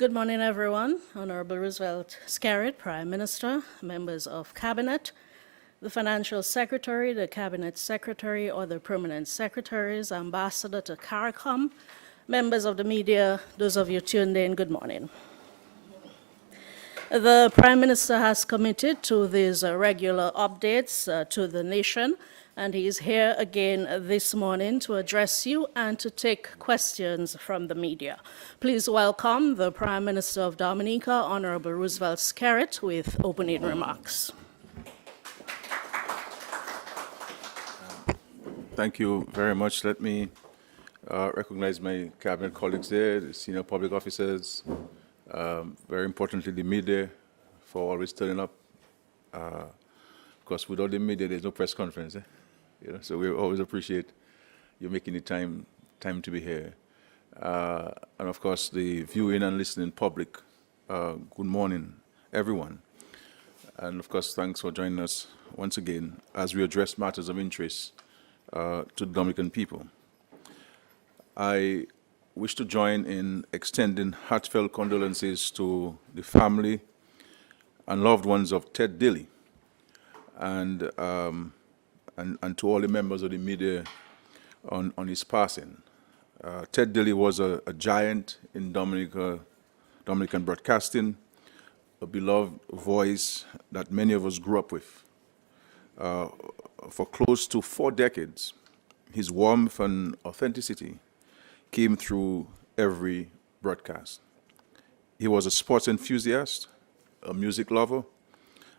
Good morning, everyone. Honorable Roosevelt Skerrit, Prime Minister, members of Cabinet, the Financial Secretary, the Cabinet Secretary or the Permanent Secretaries, Ambassador to CARICOM, members of the media, those of you tuned in, good morning. The Prime Minister has committed to these regular updates to the nation, and he is here again this morning to address you and to take questions from the media. Please welcome the Prime Minister of Dominica, Honorable Roosevelt Skerrit, with opening remarks. Thank you very much. Let me recognize my cabinet colleagues there, the senior public officers, very importantly the media, for always turning up. Because without the media, there's no press conference. So we always appreciate you making the time to be here. And of course, the viewing and listening public, good morning, everyone. And of course, thanks for joining us once again as we address matters of interest to the Dominican people. I wish to join in extending heartfelt condolences to the family and loved ones of Ted Dilly and to all the members of the media on his passing. Ted Dilly was a giant in Dominican broadcasting, a beloved voice that many of us grew up with. For close to 4 decades, his warmth and authenticity came through every broadcast. He was a sports enthusiast, a music lover,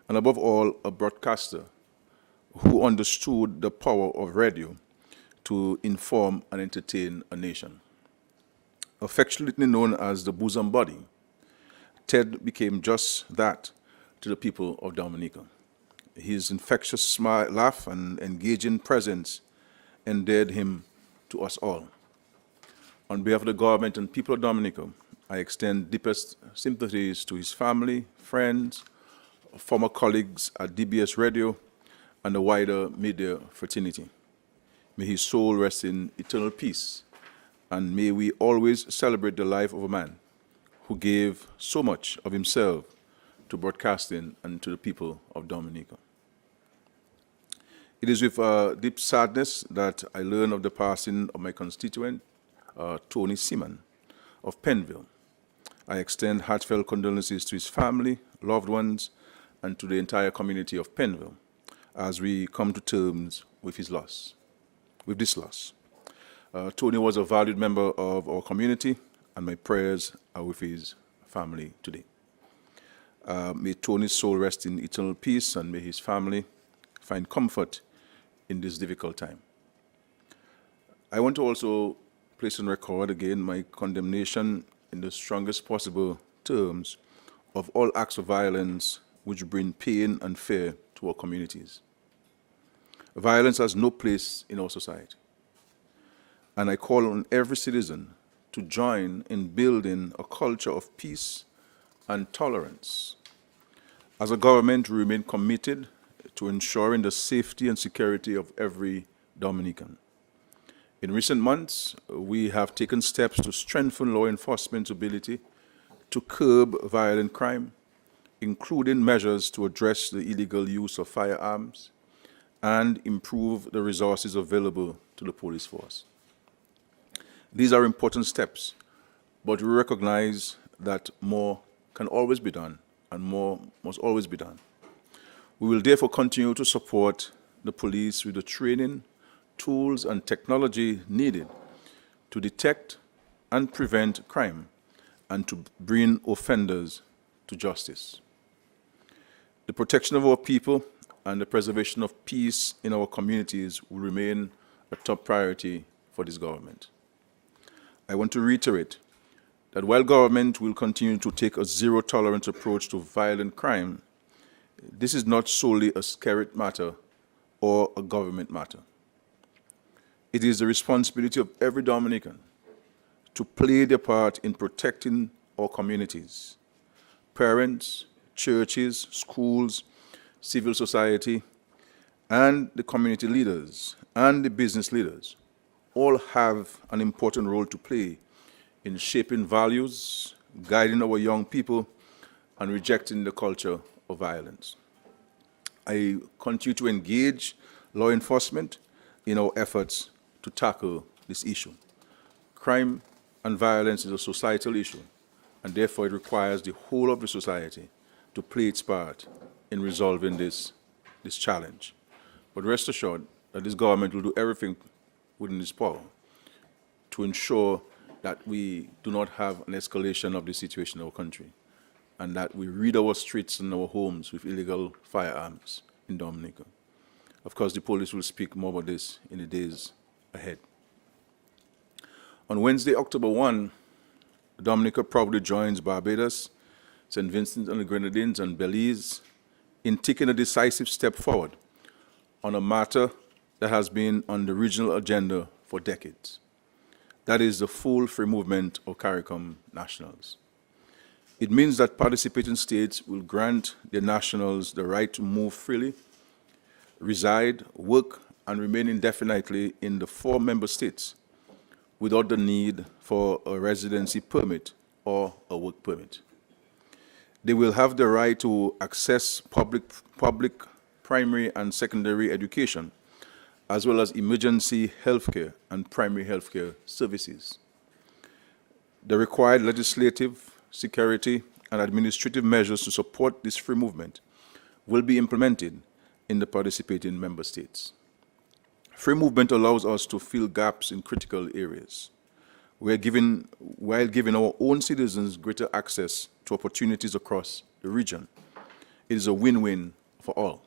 and above all, a broadcaster who understood the power of radio to inform and entertain a nation. Affectionately known as the bosom buddy, Ted became just that to the people of Dominica. His infectious smile, laugh, and engaging presence endeared him to us all. On behalf of the government and people of Dominica, I extend deepest sympathies to his family, friends, former colleagues at DBS Radio, and the wider media fraternity. May his soul rest in eternal peace, and may we always celebrate the life of a man who gave so much of himself to broadcasting and to the people of Dominica. It is with deep sadness that I learn of the passing of my constituent, Tony Seaman of Pennville. I extend heartfelt condolences to his family, loved ones, and to the entire community of Pennville as we come to terms with this loss. Tony was a valued member of our community, and my prayers are with his family today. May Tony's soul rest in eternal peace, and may his family find comfort in this difficult time. I want to also place on record again my condemnation in the strongest possible terms of all acts of violence which bring pain and fear to our communities. Violence has no place in our society, and I call on every citizen to join in building a culture of peace and tolerance. As a government, we remain committed to ensuring the safety and security of every Dominican. In recent months, we have taken steps to strengthen law enforcement's ability to curb violent crime, including measures to address the illegal use of firearms and improve the resources available to the police force. These are important steps, but we recognize that more can always be done and more must always be done. We will therefore continue to support the police with the training, tools, and technology needed to detect and prevent crime and to bring offenders to justice. The protection of our people and the preservation of peace in our communities will remain a top priority for this government. I want to reiterate that while government will continue to take a zero-tolerance approach to violent crime, this is not solely a Skerrit matter or a government matter. It is the responsibility of every Dominican to play their part in protecting our communities. Parents, churches, schools, civil society, and the community leaders and the business leaders all have an important role to play in shaping values, guiding our young people, and rejecting the culture of violence. I continue to engage law enforcement in our efforts to tackle this issue. Crime and violence is a societal issue, and therefore it requires the whole of the society to play its part in resolving this challenge. But rest assured that this government will do everything within its power to ensure that we do not have an escalation of the situation in our country, and that we rid our streets and our homes with illegal firearms in Dominica. Of course, the police will speak more about this in the days ahead. On Wednesday, October 1, Dominica proudly joins Barbados, St. Vincent and the Grenadines, and Belize in taking a decisive step forward on a matter that has been on the regional agenda for decades. That is the full free movement of CARICOM nationals. It means that participating states will grant their nationals the right to move freely, reside, work, and remain indefinitely in the 4 member states without the need for a residency permit or a work permit. They will have the right to access public primary and secondary education, as well as emergency healthcare and primary healthcare services. The required legislative, security, and administrative measures to support this free movement will be implemented in the participating member states. Free movement allows us to fill gaps in critical areas, while giving our own citizens greater access to opportunities across the region. It is a win-win for all.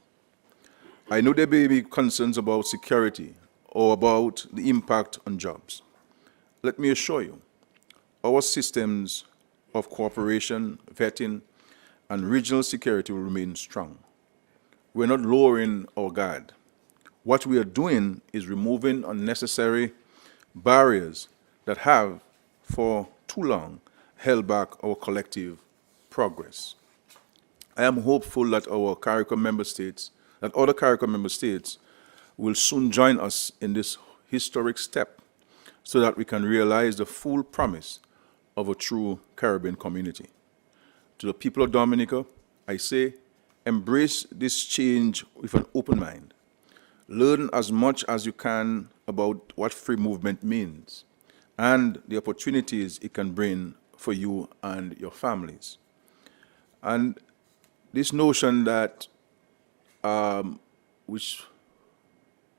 I know there may be concerns about security or about the impact on jobs. Let me assure you, our systems of cooperation, vetting, and regional security will remain strong. We're not lowering our guard. What we are doing is removing unnecessary barriers that have, for too long, held back our collective progress. I am hopeful that other CARICOM member states will soon join us in this historic step so that we can realize the full promise of a true Caribbean community. To the people of Dominica, I say, embrace this change with an open mind. Learn as much as you can about what free movement means and the opportunities it can bring for you and your families. And this notion that which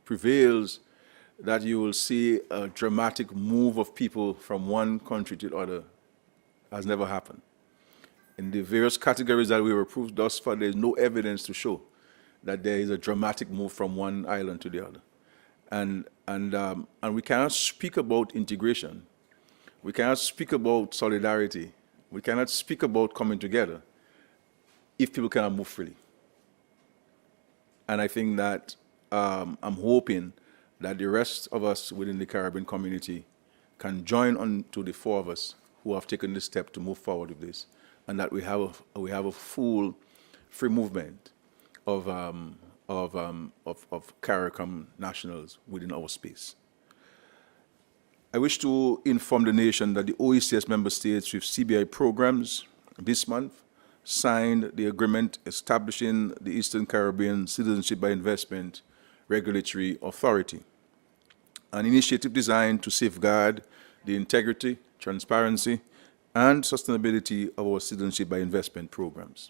prevails, that you will see a dramatic move of people from one country to the other, has never happened. In the various categories that we were approved thus far, there is no evidence to show that there is a dramatic move from one island to the other. And we cannot speak about integration. We cannot speak about solidarity. We cannot speak about coming together if people cannot move freely. And I think that I'm hoping that the rest of us within the Caribbean community can join on to the 4 of us who have taken this step to move forward with this, and that we have a full free movement of CARICOM nationals within our space. I wish to inform the nation that the OECS member states with CBI programs this month signed the agreement establishing the Eastern Caribbean Citizenship by Investment Regulatory Authority, an initiative designed to safeguard the integrity, transparency, and sustainability of our citizenship by investment programs.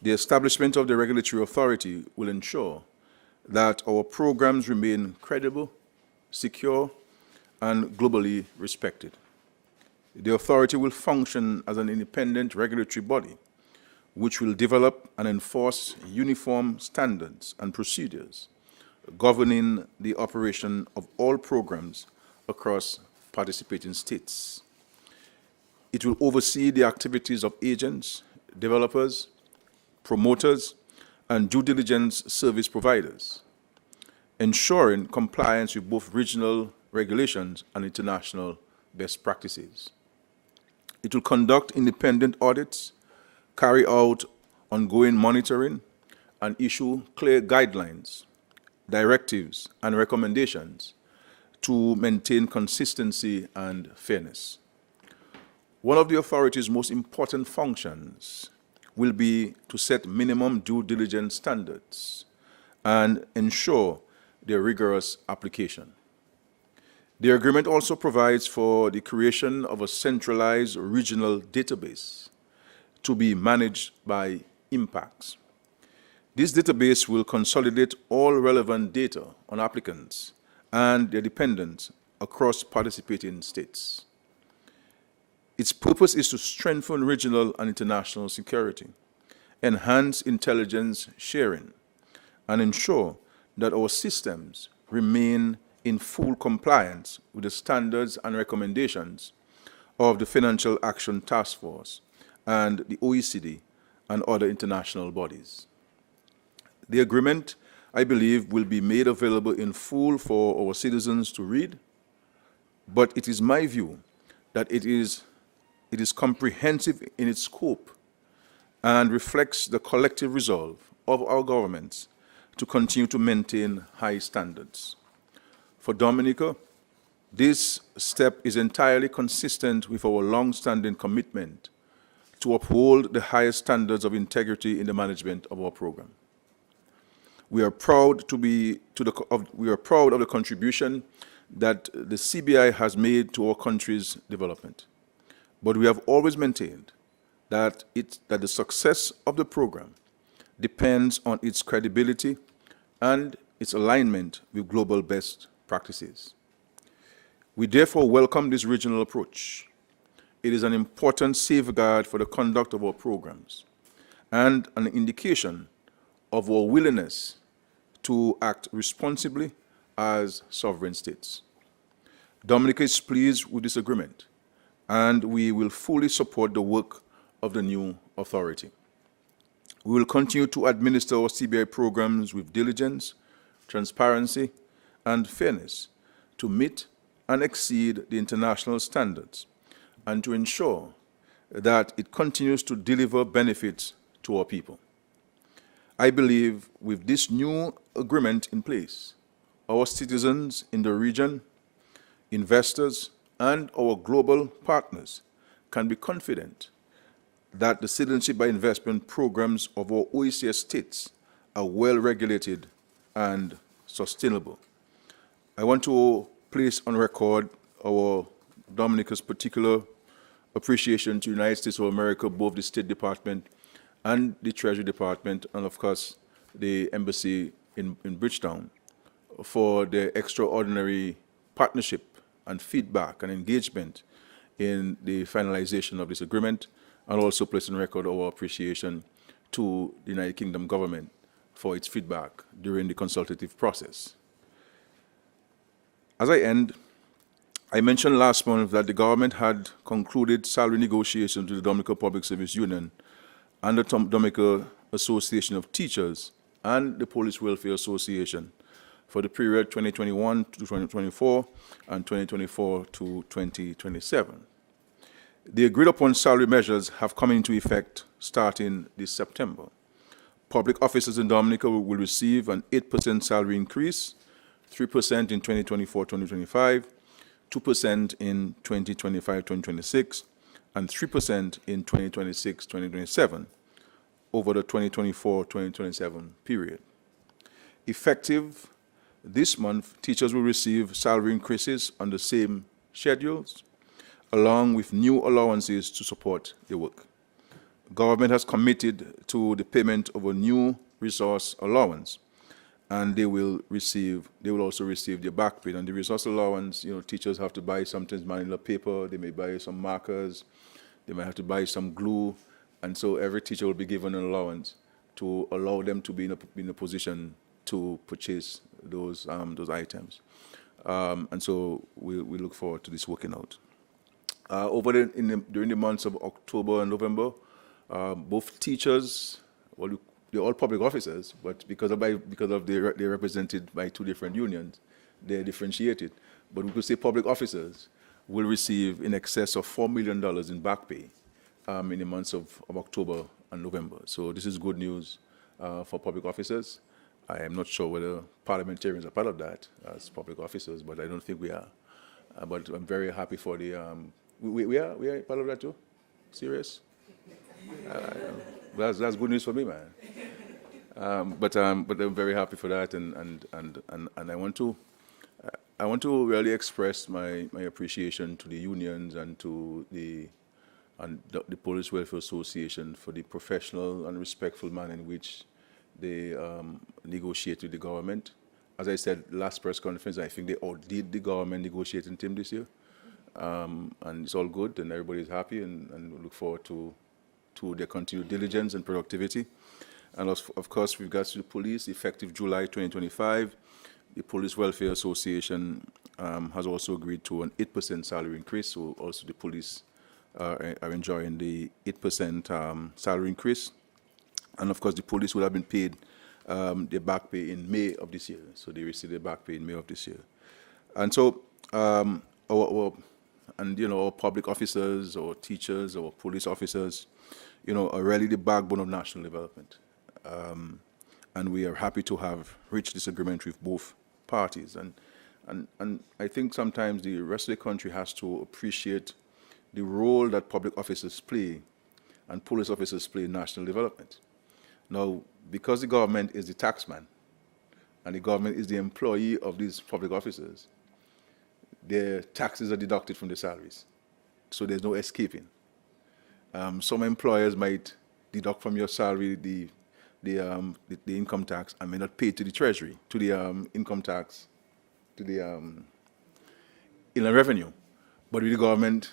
The establishment of the regulatory authority will ensure that our programs remain credible, secure, and globally respected. The authority will function as an independent regulatory body which will develop and enforce uniform standards and procedures governing the operation of all programs across participating states. It will oversee the activities of agents, developers, promoters, and due diligence service providers, ensuring compliance with both regional regulations and international best practices. It will conduct independent audits, carry out ongoing monitoring, and issue clear guidelines, directives, and recommendations to maintain consistency and fairness. One of the authority's most important functions will be to set minimum due diligence standards and ensure their rigorous application. The agreement also provides for the creation of a centralized regional database to be managed by impacts. This database will consolidate all relevant data on applicants and their dependents across participating states. Its purpose is to strengthen regional and international security, enhance intelligence sharing, and ensure that our systems remain in full compliance with the standards and recommendations of the Financial Action Task Force and the OECD and other international bodies. The agreement, I believe, will be made available in full for our citizens to read, but it is my view that it is comprehensive in its scope and reflects the collective resolve of our governments to continue to maintain high standards. For Dominica, this step is entirely consistent with our long-standing commitment to uphold the highest standards of integrity in the management of our program. We are proud of the contribution that the CBI has made to our country's development, but we have always maintained that the success of the program depends on its credibility and its alignment with global best practices. We therefore welcome this regional approach. It is an important safeguard for the conduct of our programs and an indication of our willingness to act responsibly as sovereign states. Dominica is pleased with this agreement, and we will fully support the work of the new authority. We will continue to administer our CBI programs with diligence, transparency, and fairness to meet and exceed the international standards and to ensure that it continues to deliver benefits to our people. I believe with this new agreement in place, our citizens in the region, investors, and our global partners can be confident that the citizenship by investment programs of our OECS states are well regulated and sustainable. I want to place on record our Dominica's particular appreciation to the United States of America, both the State Department and the Treasury Department, and of course the Embassy in Bridgetown, for their extraordinary partnership and feedback and engagement in the finalization of this agreement, and also place on record our appreciation to the United Kingdom government for its feedback during the consultative process. As I end, I mentioned last month that the government had concluded salary negotiations with the Dominica Public Service Union and the Dominica Association of Teachers and the Police Welfare Association for the period 2021 to 2024 and 2024 to 2027. The agreed upon salary measures have come into effect starting this September. Public officers in Dominica will receive an 8% salary increase, 3% in 2024-2025, 2% in 2025-2026, and 3% in 2026-2027 over the 2024-2027 period. Effective this month, teachers will receive salary increases on the same schedules, along with new allowances to support their work. Government has committed to the payment of a new resource allowance, and they will also receive their back pay. And the resource allowance, teachers have to buy sometimes manila paper, they may buy some markers, they might have to buy some glue, and so every teacher will be given an allowance to allow them to be in a position to purchase those items. And so we look forward to this working out. During the months of October and November, both teachers, they're all public officers, but because they're represented by two different unions, they're differentiated. But we could say public officers will receive in excess of $4 million in back pay in the months of October and November. So this is good news for public officers. I am not sure whether parliamentarians are part of that as public officers, but I don't think we are. But I'm very happy for the We are part of that too? Serious? That's good news for me, man. But I'm very happy for that, and I want to really express my appreciation to the unions and to the Police Welfare Association for the professional and respectful manner in which they negotiate with the government. As I said last press conference, I think they outdid the government negotiating team this year. And it's all good, and everybody's happy, and we look forward to their continued diligence and productivity. And of course, with regards to the police, effective July 2025, the Police Welfare Association has also agreed to an 8% salary increase, so also the police are enjoying the 8% salary increase. And of course, the police will have been paid their back pay in May of this year, so they received their back pay in May of this year. And so, our public officers or teachers or police officers, are really the backbone of national development. And we are happy to have reached this agreement with both parties. And I think sometimes the rest of the country has to appreciate the role that public officers play and police officers play in national development. Now, because the government is the taxman and the government is the employee of these public officers, their taxes are deducted from their salaries, so there's no escaping. Some employers might deduct from your salary the income tax and may not pay to the treasury, to the income tax, to the inland revenue. But with the government,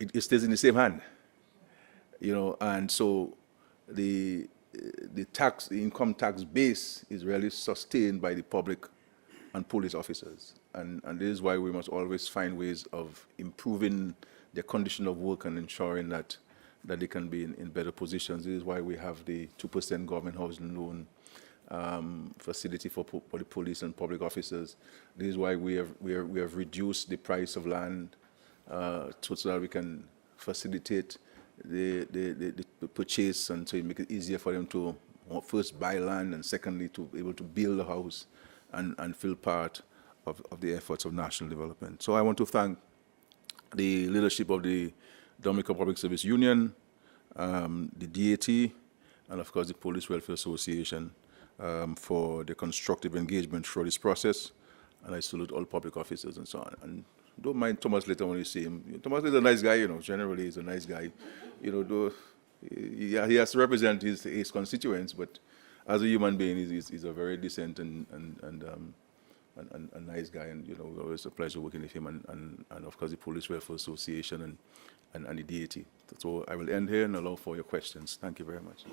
it stays in the same hand, and so the income tax base is really sustained by the public and police officers. And this is why we must always find ways of improving their condition of work and ensuring that they can be in better positions. This is why we have the 2% government housing loan facility for the police and public officers. This is why we have reduced the price of land so that we can facilitate the purchase, and so make it easier for them to first buy land and secondly to be able to build a house and feel part of the efforts of national development. So I want to thank the leadership of the Dominica Public Service Union, the DAT, and of course the Police Welfare Association for the constructive engagement through this process. And I salute all public officers and so on. And don't mind Thomas later when you see him. Thomas is a nice guy, generally he's a nice guy. Though he has to represent his constituents, but as a human being, he's a very decent and nice guy, and always a pleasure working with him, and of course the Police Welfare Association and the DAT. So I will end here and allow for your questions. Thank you very much.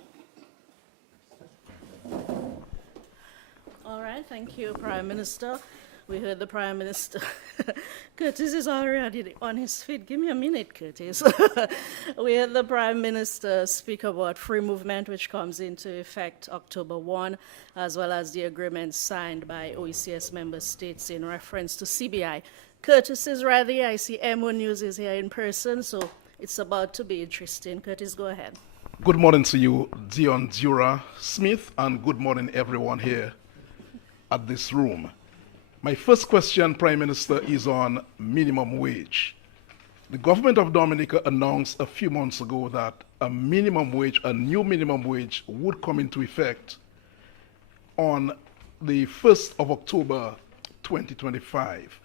All right, thank you, Prime Minister. We heard the Prime Minister. Curtis is already on his feet. Give me a minute, Curtis. We heard the Prime Minister speak about free movement, which comes into effect October 1, as well as the agreement signed by OECS member states in reference to CBI. Curtis is ready. I see M1 News is here in person, so it's about to be interesting. Curtis, go ahead. Good morning to you, Dion Dura Smith, and good morning everyone here at this room. My first question, Prime Minister, is on minimum wage. The government of Dominica announced a few months ago that a new minimum wage would come into effect on the 1st of October 2025.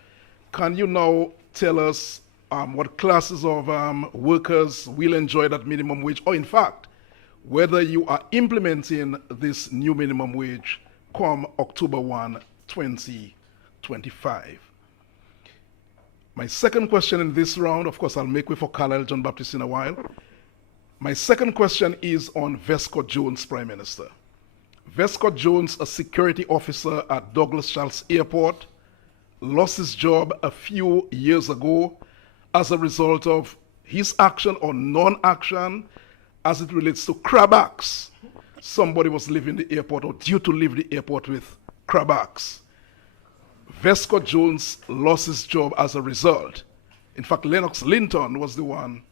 Can you now tell us what classes of workers will enjoy that minimum wage, or in fact, whether you are implementing this new minimum wage come October 1, 2025. My second question in this round, of course, I'll make way for Carlisle John Baptist in a while. My second question is on Vescott Jones, Prime Minister. Vescott Jones, a security officer at Douglas Charles Airport, lost his job a few years ago as a result of his action or non-action as it relates to crab acts. Somebody was leaving the airport or due to leave the airport with crab acts. Vescott Jones lost his job as a result. In fact, Lennox Linton was the one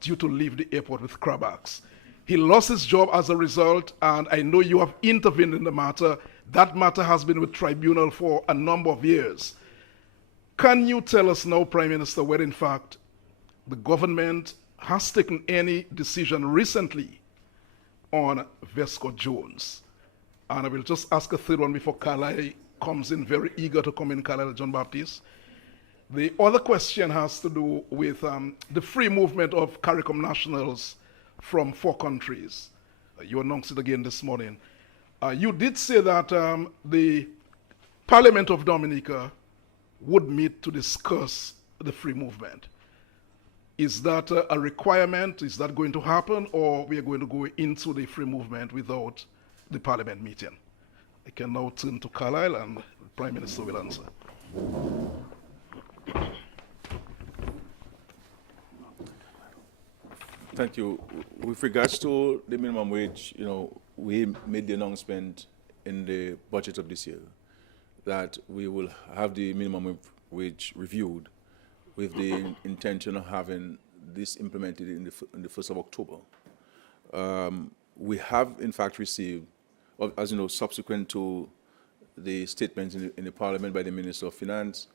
due to leave the airport with crab acts. He lost his job as a result, and I know you have intervened in the matter. That matter has been with tribunal for a number of years. Can you tell us now, Prime Minister, whether in fact the government has taken any decision recently on Vesco Jones. And I will just ask a third one before Carlyle comes in, very eager to come in, Carlyle John Baptist. The other question has to do with the free movement of CARICOM nationals from 4 countries. You announced it again this morning. You did say that the Parliament of Dominica would meet to discuss the free movement. Is that a requirement? Is that going to happen, or we are going to go into the free movement without the Parliament meeting? I can now turn to Carlyle, and the Prime Minister will answer. Thank you. With regards to the minimum wage, we made the announcement in the budget of this year that we will have the minimum wage reviewed with the intention of having this implemented in the 1st of October. We have, in fact, received, as you know, subsequent to the statements in the Parliament by the Minister of Finance,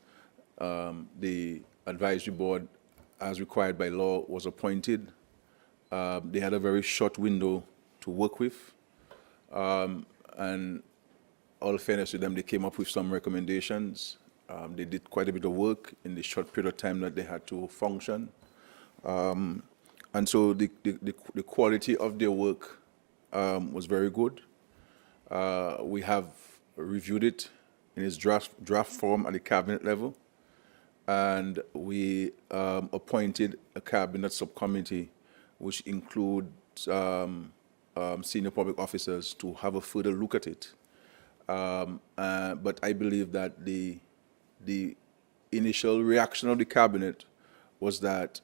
the advisory board, as required by law, was appointed. They had a very short window to work with, and all fairness to them, they came up with some recommendations. They did quite a bit of work in the short period of time that they had to function. And so the quality of their work was very good. We have reviewed it in its draft form at the cabinet level, and we appointed a cabinet subcommittee which includes senior public officers to have a further look at it. But I believe that the initial reaction of the cabinet was that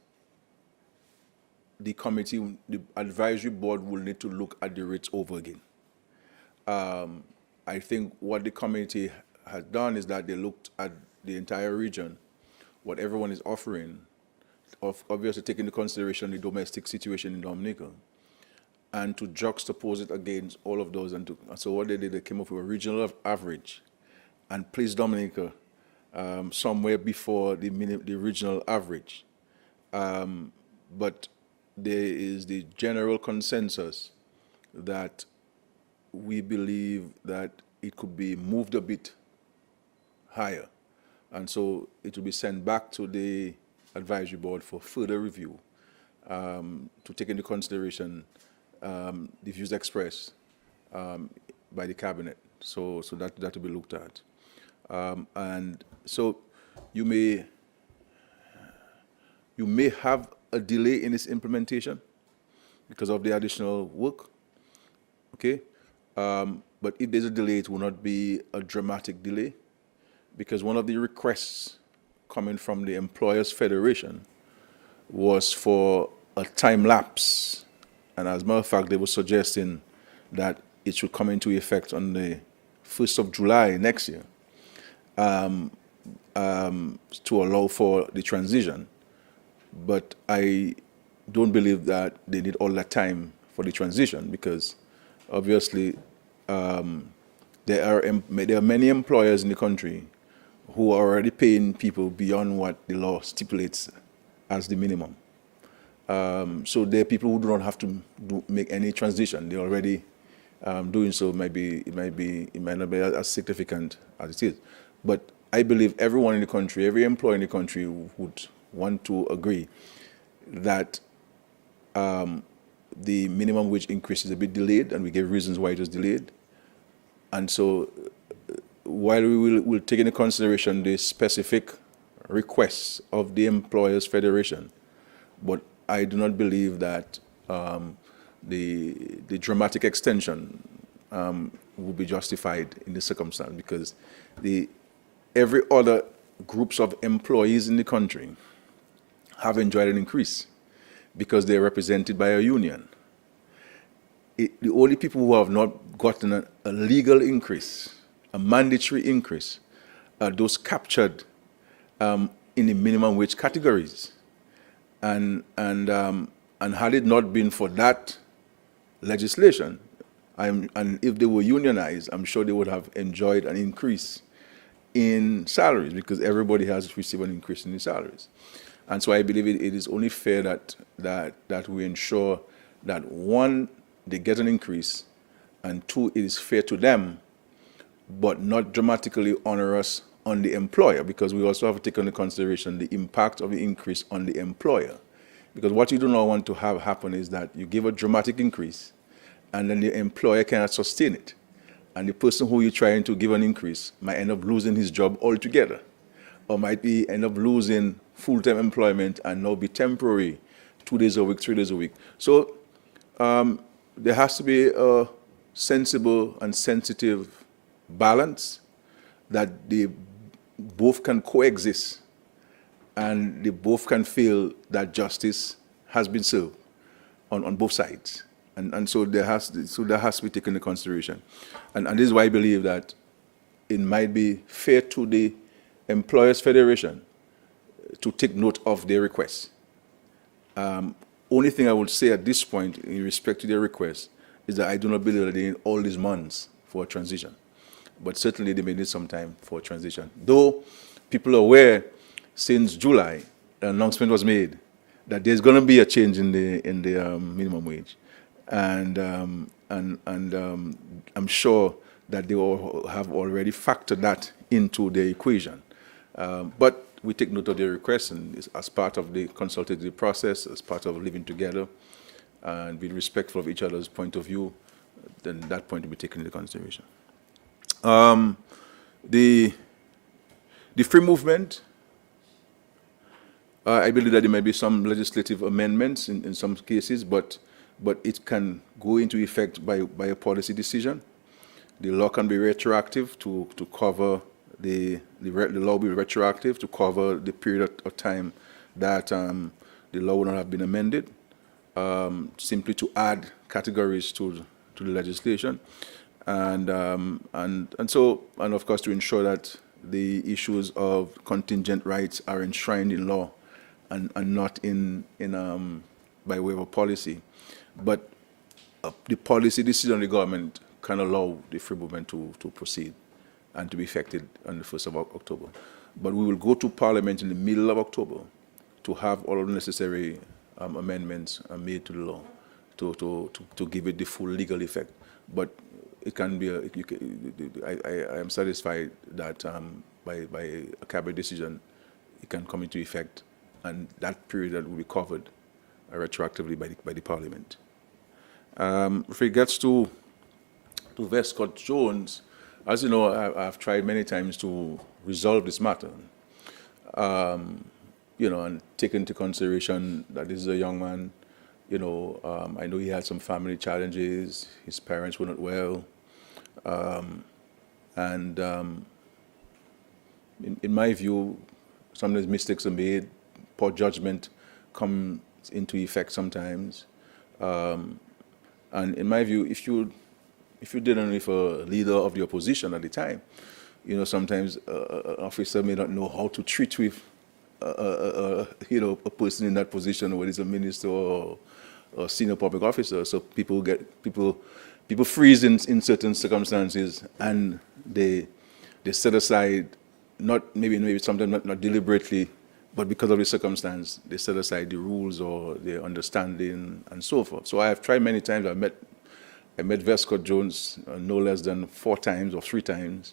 the committee, the advisory board, will need to look at the rates over again. I think what the committee has done is that they looked at the entire region, what everyone is offering, obviously taking into consideration the domestic situation in Dominica, and to juxtapose it against all of those. And so what they did, they came up with a regional average and placed Dominica somewhere before the regional average. But there is the general consensus that we believe that it could be moved a bit higher. And so it will be sent back to the advisory board for further review to take into consideration the views expressed by the cabinet. So that will be looked at. And so you may have a delay in its implementation because of the additional work, okay? But if there's a delay, it will not be a dramatic delay, because one of the requests coming from the Employers Federation was for a time lapse. And as a matter of fact, they were suggesting that it should come into effect on the 1st of July next year to allow for the transition. But I don't believe that they need all that time for the transition, because obviously there are many employers in the country who are already paying people beyond what the law stipulates as the minimum. So there are people who do not have to make any transition. They're already doing so. It might not be as significant as it is. But I believe everyone in the country, every employer in the country would want to agree that the minimum wage increase is a bit delayed, and we gave reasons why it was delayed. And so while we will take into consideration the specific requests of the Employers Federation, but I do not believe that the dramatic extension will be justified in this circumstance, because every other groups of employees in the country have enjoyed an increase because they're represented by a union. The only people who have not gotten a legal increase, a mandatory increase, are those captured in the minimum wage categories. And had it not been for that legislation, and if they were unionized, I'm sure they would have enjoyed an increase in salaries, because everybody has received an increase in their salaries. And so I believe it is only fair that we ensure that, one, they get an increase, and two, it is fair to them, but not dramatically onerous on the employer, because we also have to take into consideration the impact of the increase on the employer. Because what you do not want to have happen is that you give a dramatic increase, and then the employer cannot sustain it. And the person who you're trying to give an increase might end up losing his job altogether, or might end up losing full-time employment and now be temporary, 2 days a week, 3 days a week. So there has to be a sensible and sensitive balance that they both can coexist and they both can feel that justice has been served on both sides. And so that has to be taken into consideration. And this is why I believe that it might be fair to the Employers Federation to take note of their requests. Only thing I would say at this point in respect to their request is that I do not believe that they need all these months for a transition. But certainly they may need some time for a transition. Though people are aware since July, an announcement was made that there's going to be a change in the minimum wage. And I'm sure that they all have already factored that into their equation. But we take note of their requests, and as part of the consultative process, as part of living together, and being respectful of each other's point of view, then that point will be taken into consideration. The free movement, I believe that there may be some legislative amendments in some cases, but it can go into effect by a policy decision. The law can be retroactive to cover the law will be retroactive to cover the period of time that the law would not have been amended, simply to add categories to the legislation, and of course to ensure that the issues of contingent rights are enshrined in law and not in by way of a policy. But the policy decision of the government can allow the free movement to proceed and to be effected on the 1st of October. But we will go to Parliament in the middle of October to have all of the necessary amendments made to the law to give it the full legal effect. But it can be, I am satisfied that by a cabinet decision, it can come into effect, and that period that will be covered retroactively by the Parliament. With regards to Westcott Jones, as you know, I've tried many times to resolve this matter, and take into consideration that this is a young man. I know he had some family challenges. His parents were not well, and in my view, sometimes mistakes are made. Poor judgment comes into effect sometimes, and in my view, if you're dealing with a leader of the opposition at the time, sometimes an officer may not know how to treat with a person in that position, whether it's a minister or a senior public officer. So people freeze in certain circumstances, and they set aside, maybe sometimes not deliberately, but because of the circumstance, they set aside the rules or their understanding and so forth. So I have tried many times. I met Westcott Jones no less than 4 times or 3 times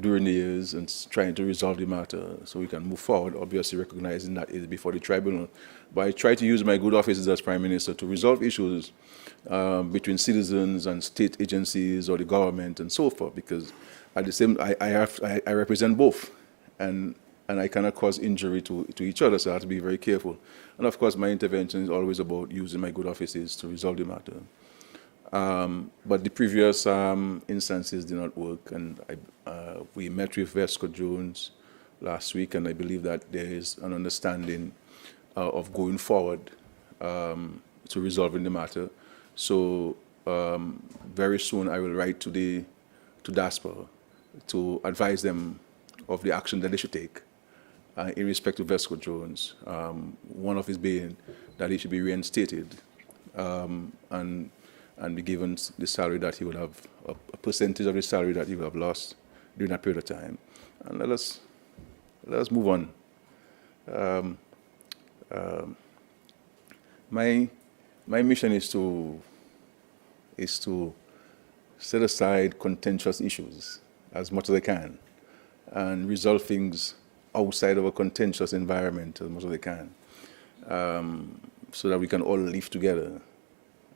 during the years, and trying to resolve the matter so we can move forward, obviously recognizing that it is before the tribunal. But I try to use my good offices as Prime Minister to resolve issues between citizens and state agencies or the government and so forth, because at the same I represent both, and I cannot cause injury to each other, so I have to be very careful. And of course, my intervention is always about using my good offices to resolve the matter. But the previous instances did not work, and we met with Westcott Jones last week, and I believe that there is an understanding of going forward to resolving the matter. So very soon I will write to DASPA to advise them of the action that they should take in respect to Westcott Jones. One of his being that he should be reinstated and be given the salary that he would have, a percentage of the salary that he would have lost during that period of time. And let us move on. Um, my mission is to set aside contentious issues as much as I can and resolve things outside of a contentious environment as much as I can, so that we can all live together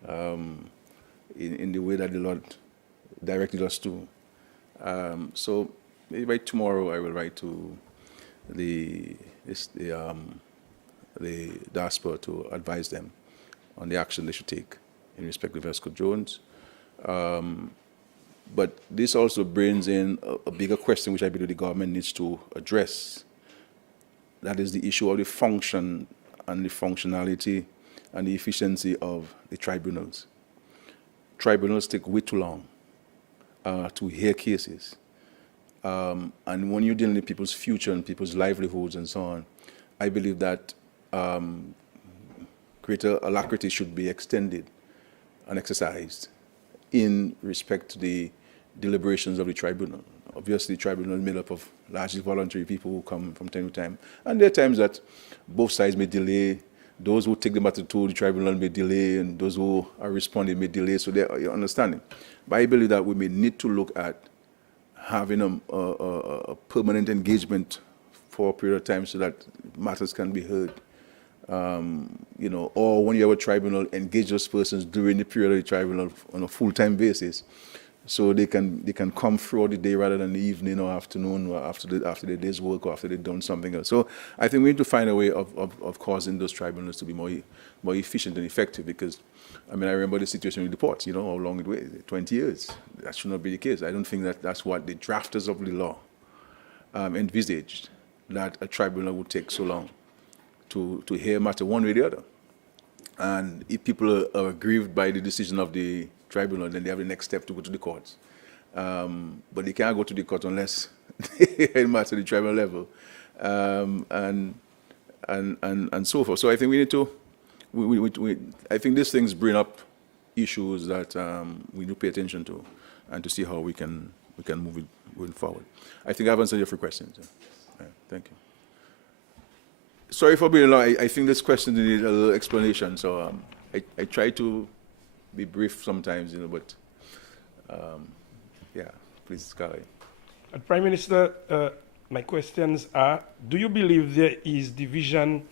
in the way that the Lord directed us to. So maybe by tomorrow I will write to the diaspora to advise them on the action they should take in respect of Vesco Jones. But this also brings in a bigger question which I believe the government needs to address. That is the issue of the function and the functionality and the efficiency of the tribunals. Tribunals take way too long to hear cases. And when you're dealing with people's future and people's livelihoods and so on, I believe that greater alacrity should be extended and exercised in respect to the deliberations of the tribunal. Obviously, the tribunal is made up of largely voluntary people who come from time to time. And there are times that both sides may delay. Those who take the matter to the tribunal may delay, and those who are responding may delay. So you're understanding. But I believe that we may need to look at having a permanent engagement for a period of time so that matters can be heard. You know, or when you have a tribunal, engage those persons during the period of the tribunal on a full-time basis, so they can come throughout the day rather than the evening or afternoon or after the day's work or after they've done something else. So I think we need to find a way of causing those tribunals to be more efficient and effective, because, I mean, I remember the situation with the ports, you know, how long it was, 20 years. That should not be the case. I don't think that that's what the drafters of the law envisaged, that a tribunal would take so long to hear a matter one way or the other. And if people are aggrieved by the decision of the tribunal, then they have the next step to go to the courts. But they can't go to the court unless they hear a matter at the tribunal level, and so forth. So I think we need to, I think these things bring up issues that we need to pay attention to, and to see how we can move it going forward. I think I've answered your few questions. Yeah, thank you. Sorry for being long. I think this question needs a little explanation, so I try to be brief sometimes, you know, but yeah, please, Sky. Prime Minister, my questions are, do you believe there is division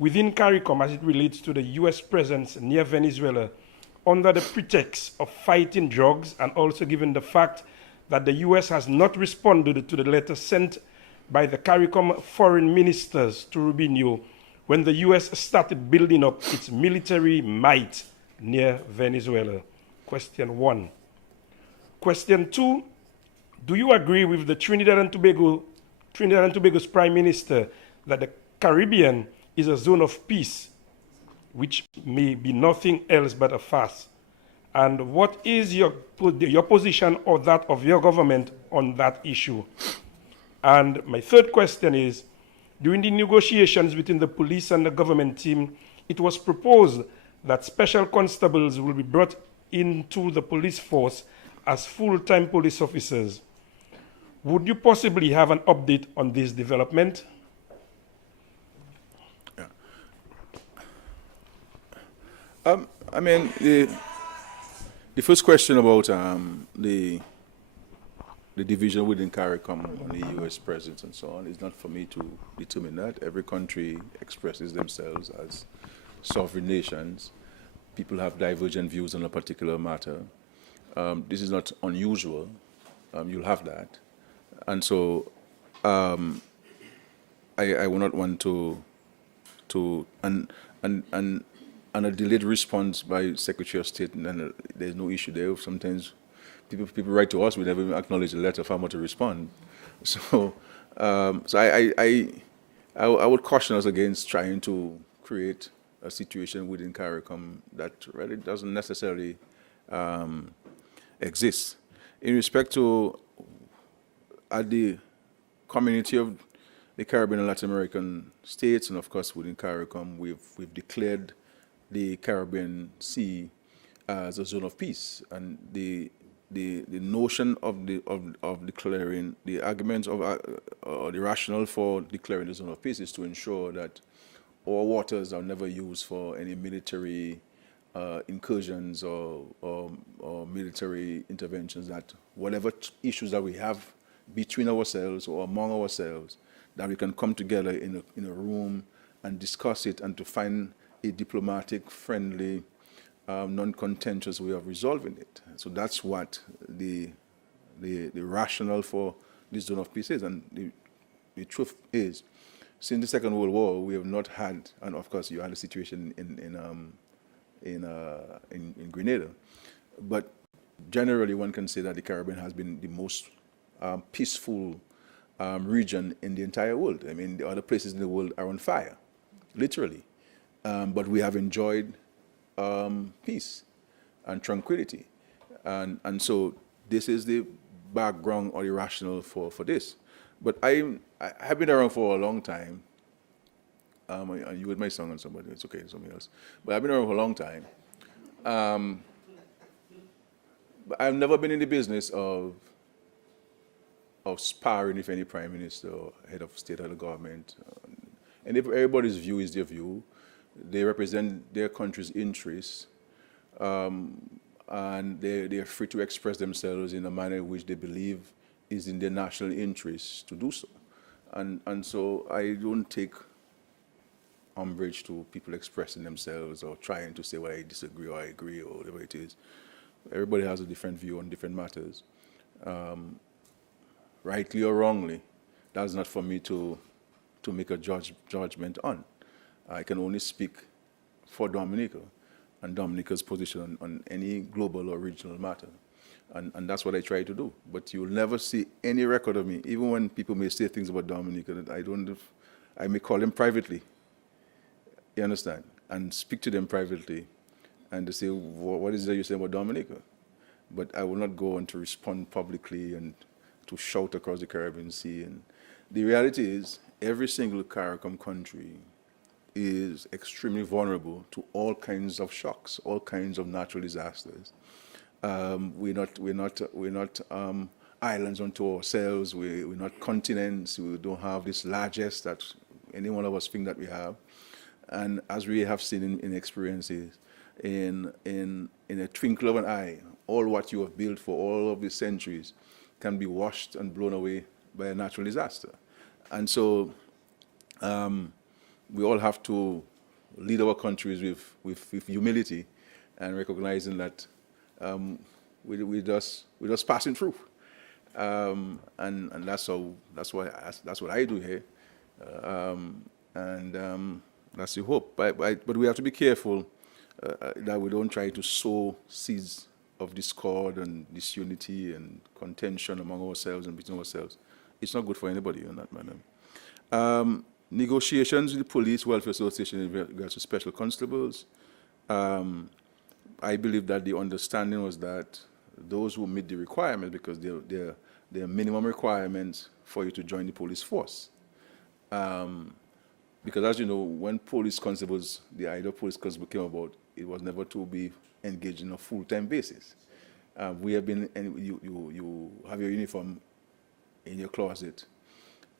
within CARICOM as it relates to the U.S. presence near Venezuela under the pretext of fighting drugs, and also given the fact that the U.S. has not responded to the letter sent by the CARICOM foreign ministers to Rubio when the U.S. started building up its military might near Venezuela? Question 1. Question 2, do you agree with the Trinidad and Tobago's Prime Minister that the Caribbean is a zone of peace, which may be nothing else but a farce? And what is your position or that of your government on that issue? And my third question is, during the negotiations between the police and the government team, it was proposed that special constables will be brought into the police force as full-time police officers. Would you possibly have an update on this development? Yeah. I mean, the first question about the division within CARICOM on the U.S. presence and so on is not for me to determine that. Every country expresses themselves as sovereign nations. People have divergent views on a particular matter. This is not unusual. You'll have that. And so I would not want and a delayed response by Secretary of State, and there's no issue there. Sometimes people write to us, we never even acknowledge the letter for how much to respond. So, I would caution us against trying to create a situation within CARICOM that really doesn't necessarily exist. In respect to the community of the Caribbean and Latin American states, and of course within CARICOM, we've declared the Caribbean Sea as a zone of peace, and the notion of declaring, the arguments of or the rationale for declaring the zone of peace is to ensure that our waters are never used for any military incursions or military interventions, that whatever issues that we have between ourselves or among ourselves, that we can come together in a room and discuss it and to find a diplomatic, friendly, non-contentious way of resolving it. So that's what the rationale for this zone of peace is. And the truth is, since the Second World War, we have not had, and of course you had a situation in Grenada, but generally one can say that the Caribbean has been the most peaceful region in the entire world. I mean, the other places in the world are on fire, literally. But we have enjoyed peace and tranquility. And so this is the background or the rationale for this. But I have been around for a long time. You with my song on somebody, it's okay, somebody else. But I've been around for a long time. But I've never been in the business of sparring with any prime minister or head of state or the government. And if everybody's view is their view, they represent their country's interests, and they're free to express themselves in a manner in which they believe is in their national interests to do so. And so I don't take umbrage to people expressing themselves or trying to say, well, I disagree or I agree or whatever it is. Everybody has a different view on different matters. Rightly or wrongly, that's not for me to make a judgment on. I can only speak for Dominica and Dominica's position on any global or regional matter. And that's what I try to do. But you'll never see any record of me, even when people may say things about Dominica that I may call them privately. You understand? And speak to them privately and to say, what is it you say about Dominica? But I will not go on to respond publicly and to shout across the Caribbean Sea. And the reality is, every single CARICOM country is extremely vulnerable to all kinds of shocks, all kinds of natural disasters. We're not islands unto ourselves. We're not continents. We don't have this largesse that any one of us think that we have. And as we have seen in experiences, in a twinkle of an eye, all what you have built for all of these centuries can be washed and blown away by a natural disaster. And so we all have to lead our countries with humility and recognizing that we're just passing through. And that's what I do here. That's the hope. But we have to be careful that we don't try to sow seeds of discord and disunity and contention among ourselves and between ourselves. It's not good for anybody in that manner. Negotiations with the Police Welfare Association in regards to special constables. I believe that the understanding was that those who meet the requirements, because there are minimum requirements for you to join the police force. Because as you know, when police constables, the idea of police constable came about, it was never to be engaged in a full-time basis. We have been, and you have your uniform in your closet,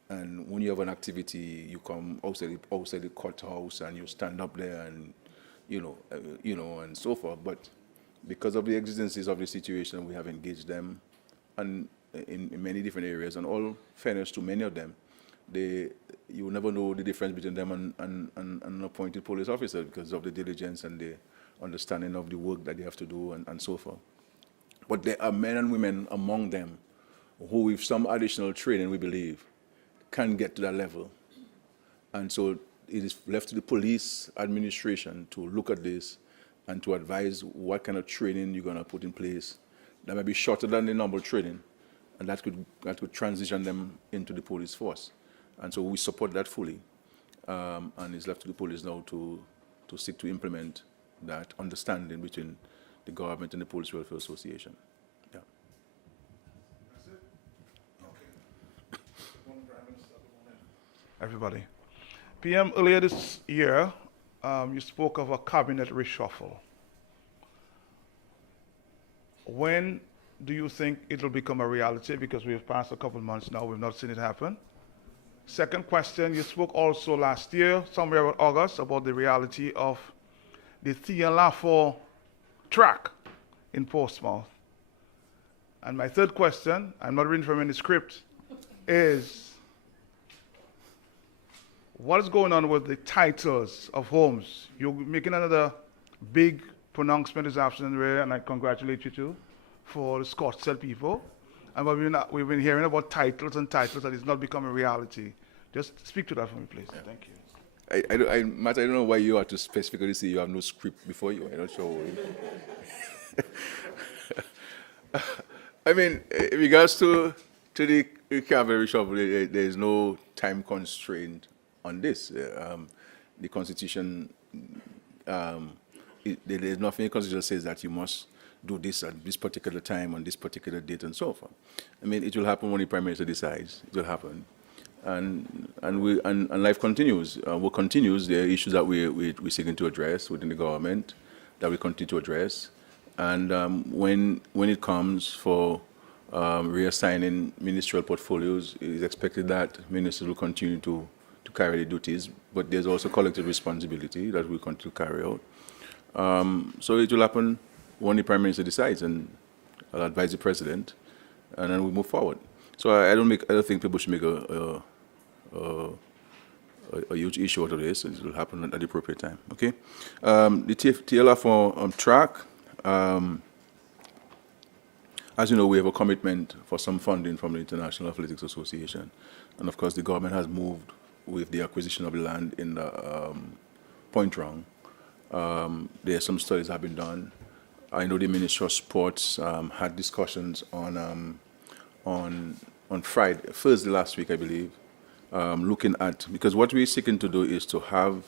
and when you have an activity, you come outside the courthouse and you stand up there and and so forth. But because of the exigencies of the situation, we have engaged them, and in many different areas. And all fairness to many of them, you will never know the difference between them and an appointed police officer because of the diligence and the understanding of the work that they have to do and so forth. But there are men and women among them who, with some additional training, we believe, can get to that level. And so it is left to the police administration to look at this and to advise what kind of training you're going to put in place that may be shorter than the normal training, and that could transition them into the police force. And so we support that fully. And it's left to the police now to seek to implement that understanding between the government and the Police Welfare Association. Yeah. That's it? Okay. Everybody. PM, earlier this year, you spoke of a cabinet reshuffle. When do you think it'll become a reality? Because we've passed a couple months now, we've not seen it happen. Second question, you spoke also last year, somewhere around August, about the reality of the Thea Laffour track in Portsmouth. And my third question, I'm not reading from any script, is what is going on with the titles of homes? You're making another big pronouncement this afternoon, and I congratulate you too, for the Scottsdale people. And we've been hearing about titles and it's not becoming a reality. Just speak to that for me, please. Yeah. Thank you. Matt, I don't know why you have to specifically say you have no script before you. I'm not sure. I mean, in regards to the cavalry shop, there is no time constraint on this. The Constitution, there's nothing in the Constitution that says that you must do this at this particular time on this particular date and so forth. I mean, it will happen when the Prime Minister decides. It will happen. And life continues. What continues, there are issues that we're seeking to address within the government that we continue to address. And when it comes for reassigning ministerial portfolios, it is expected that ministers will continue to carry the duties, but there's also collective responsibility that we continue to carry out. So it will happen when the Prime Minister decides, and I'll advise the President, and then we move forward. So I don't think people should make a huge issue out of this. It will happen at the appropriate time. Okay. The TLR for track. As you know, we have a commitment for some funding from the International Athletics Association, and of course, the government has moved with the acquisition of the land in the Point Round. There are some studies have been done. I know the Ministry of Sports had discussions on Friday, Thursday last week, I believe, looking at, because what we're seeking to do is to have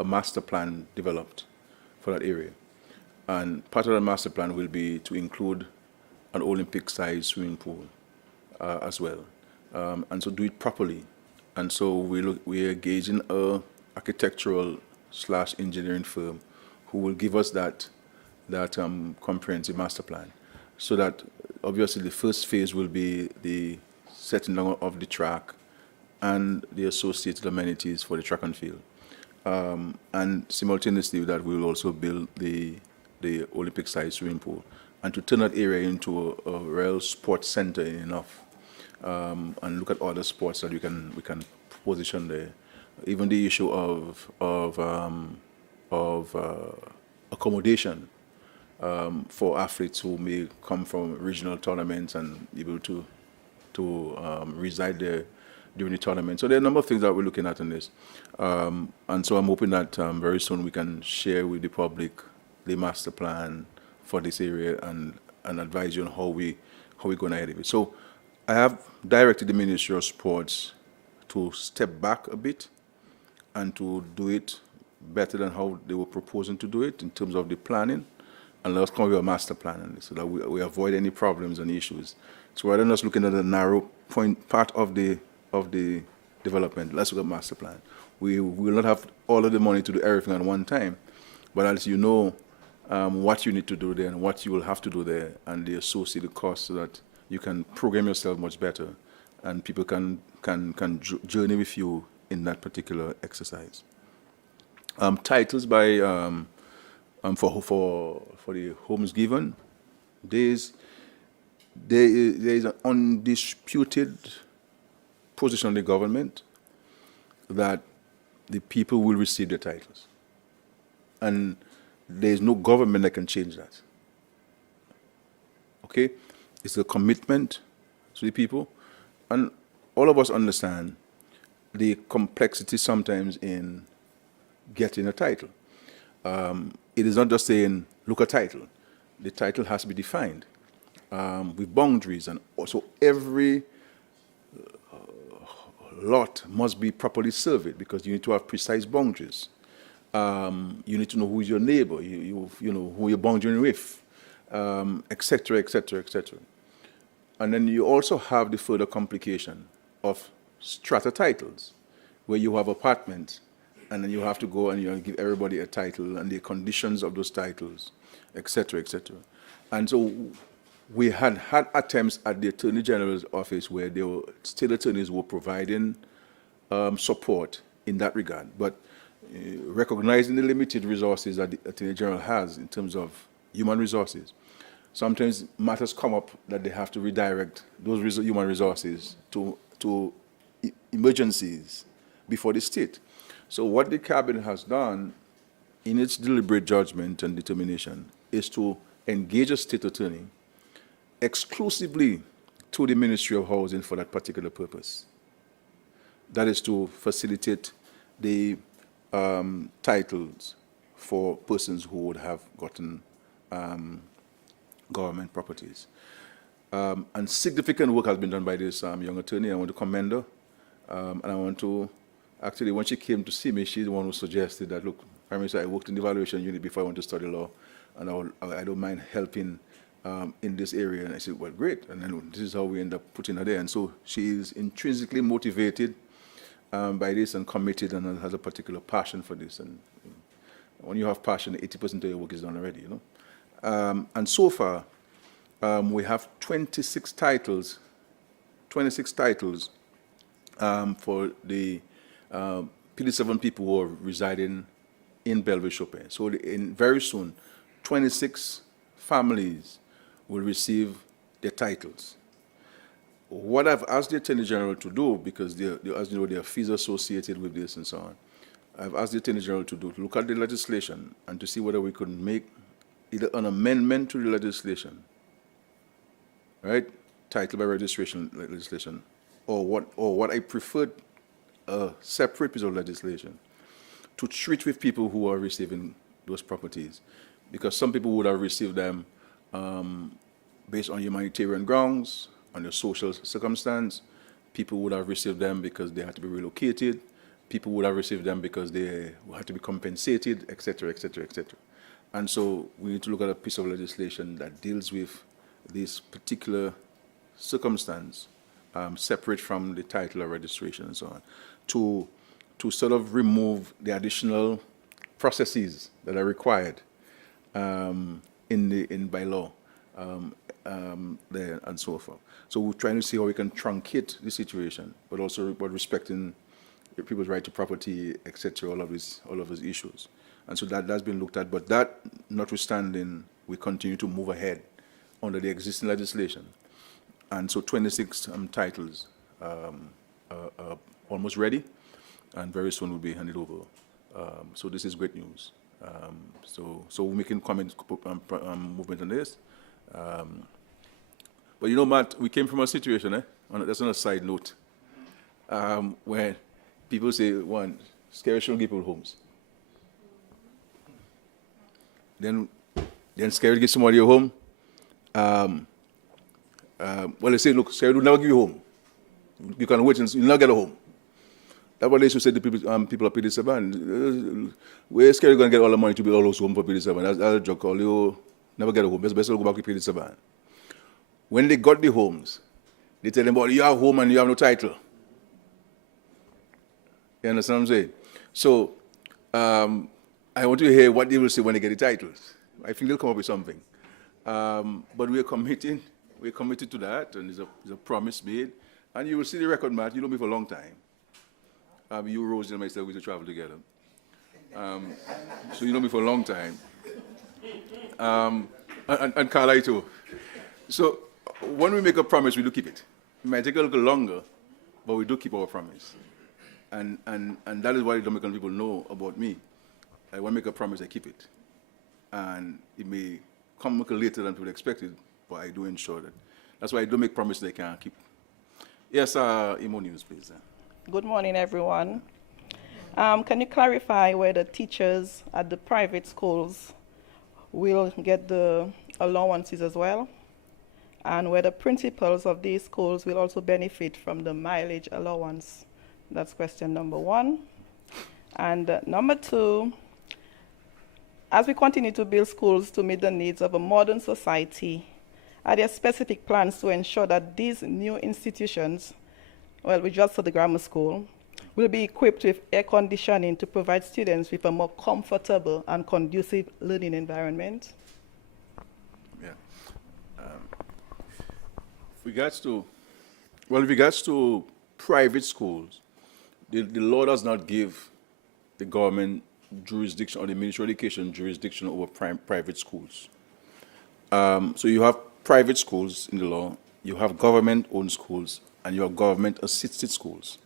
a master plan developed for that area. And part of the master plan will be to include an Olympic-sized swimming pool as well, and so do it properly. And so we're engaging a architectural/engineering firm who will give us that comprehensive master plan, so that obviously the first phase will be the setting down of the track and the associated amenities for the track and field. And simultaneously with that, we will also build the Olympic-sized swimming pool, and to turn that area into a real sports center enough, and look at other sports that we can position there. Even the issue of accommodation for athletes who may come from regional tournaments and able to reside there during the tournament. So there are a number of things that we're looking at in this. And so I'm hoping that very soon we can share with the public the master plan for this area and advise you on how we're going ahead of it. So I have directed the Ministry of Sports to step back a bit and to do it better than how they were proposing to do it in terms of the planning, and let's come with a master plan on this so that we avoid any problems and issues. So rather than us looking at a narrow part of the development, let's look at master plan. We will not have all of the money to do everything at one time, but as you know what you need to do there and what you will have to do there and the associated costs, so that you can program yourself much better and people can journey with you in that particular exercise. Titles by for the homes given, there is an undisputed position of the government that the people will receive their titles, and there is no government that can change that. Okay, it's a commitment to the people, and all of us understand the complexity sometimes in getting a title. It is not just saying, look, a title. The title has to be defined with boundaries, and also every lot must be properly surveyed, because you need to have precise boundaries. You need to know who is your neighbor, you know who you're boundary with, et cetera, et cetera, et cetera. And then you also have the further complication of strata titles, where you have apartments, and then you have to go and you give everybody a title and the conditions of those titles, et cetera, et cetera. And so we had attempts at the Attorney General's office where state attorneys were providing support in that regard. But recognizing the limited resources that the Attorney General has in terms of human resources, sometimes matters come up that they have to redirect those human resources to emergencies before the state. So what the cabinet has done in its deliberate judgment and determination is to engage a state attorney exclusively to the Ministry of Housing for that particular purpose. That is to facilitate the titles for persons who would have gotten government properties. And significant work has been done by this young attorney. I want to commend her. And I want to, actually, when she came to see me, she's the one who suggested that, look, Prime Minister, I worked in the evaluation unit before I went to study law, and I don't mind helping in this area. And I said, well, great. And then this is how we end up putting her there. And so she is intrinsically motivated by this and committed and has a particular passion for this. And when you have passion, 80% of your work is done already, you know. And so far, we have 26 titles for the PD7 people who are residing in Belleville-Chopin. So very soon, 26 families will receive their titles. What I've asked the Attorney General to do, because as you know, there are fees associated with this and so on, I've asked the Attorney General to look at the legislation and to see whether we could make either an amendment to the legislation, right, title by registration legislation, or what I preferred, a separate piece of legislation to treat with people who are receiving those properties, because some people would have received them based on humanitarian grounds, on their social circumstance. People would have received them because they had to be relocated. People would have received them because they had to be compensated, et cetera, et cetera, et cetera. And so we need to look at a piece of legislation that deals with this particular circumstance, separate from the title or registration and so on, to sort of remove the additional processes that are required by law there and so forth. So we're trying to see how we can truncate the situation, but also respecting people's right to property, etc., all of these issues. And so that's been looked at, but that notwithstanding, we continue to move ahead under the existing legislation. And so 26 titles are almost ready, and very soon will be handed over. So this is great news. So we're making movement on this. But you know, Matt, we came from a situation, that's on a side note, where people say, one, Skerrit shouldn't give people homes. Then Skerrit gives somebody a home. Well, they say, look, Skerrit will never give you a home. You can wait and you'll not get a home. That's what they should say to people of PD7. Where Skerrit going to get all the money to build all those homes for PD7? That's a joke. You never get a home. Best go back to PD7. When they got the homes, they tell them, well, you have a home and you have no title. You understand what I'm saying? So I want to hear what they will say when they get the titles. I think they'll come up with something. But we're committed to that, and there's a promise made. And you will see the record, Matt. You know me for a long time. You, Rosie, and myself, we used to travel together. So you know me for a long time. And Carla too. So when we make a promise, we do keep it. It might take a little longer, but we do keep our promise. And that is why the Dominican people know about me. When I make a promise, I keep it. And it may come a little later than people expected, but I do ensure that. That's why I do make promises I can't keep. Yes, Imo News, please. Good morning, everyone. Can you clarify whether teachers at the private schools will get the allowances as well? And whether principals of these schools will also benefit from the mileage allowance? That's question number one. And number two, as we continue to build schools to meet the needs of a modern society, are there specific plans to ensure that these new institutions, well, we just saw the grammar school, will be equipped with air conditioning to provide students with a more comfortable and conducive learning environment? Yeah. With regards to private schools, the law does not give the government jurisdiction or the Ministry of Education jurisdiction over private schools. So you have private schools in the law, you have government-owned schools, and you have government-assisted schools.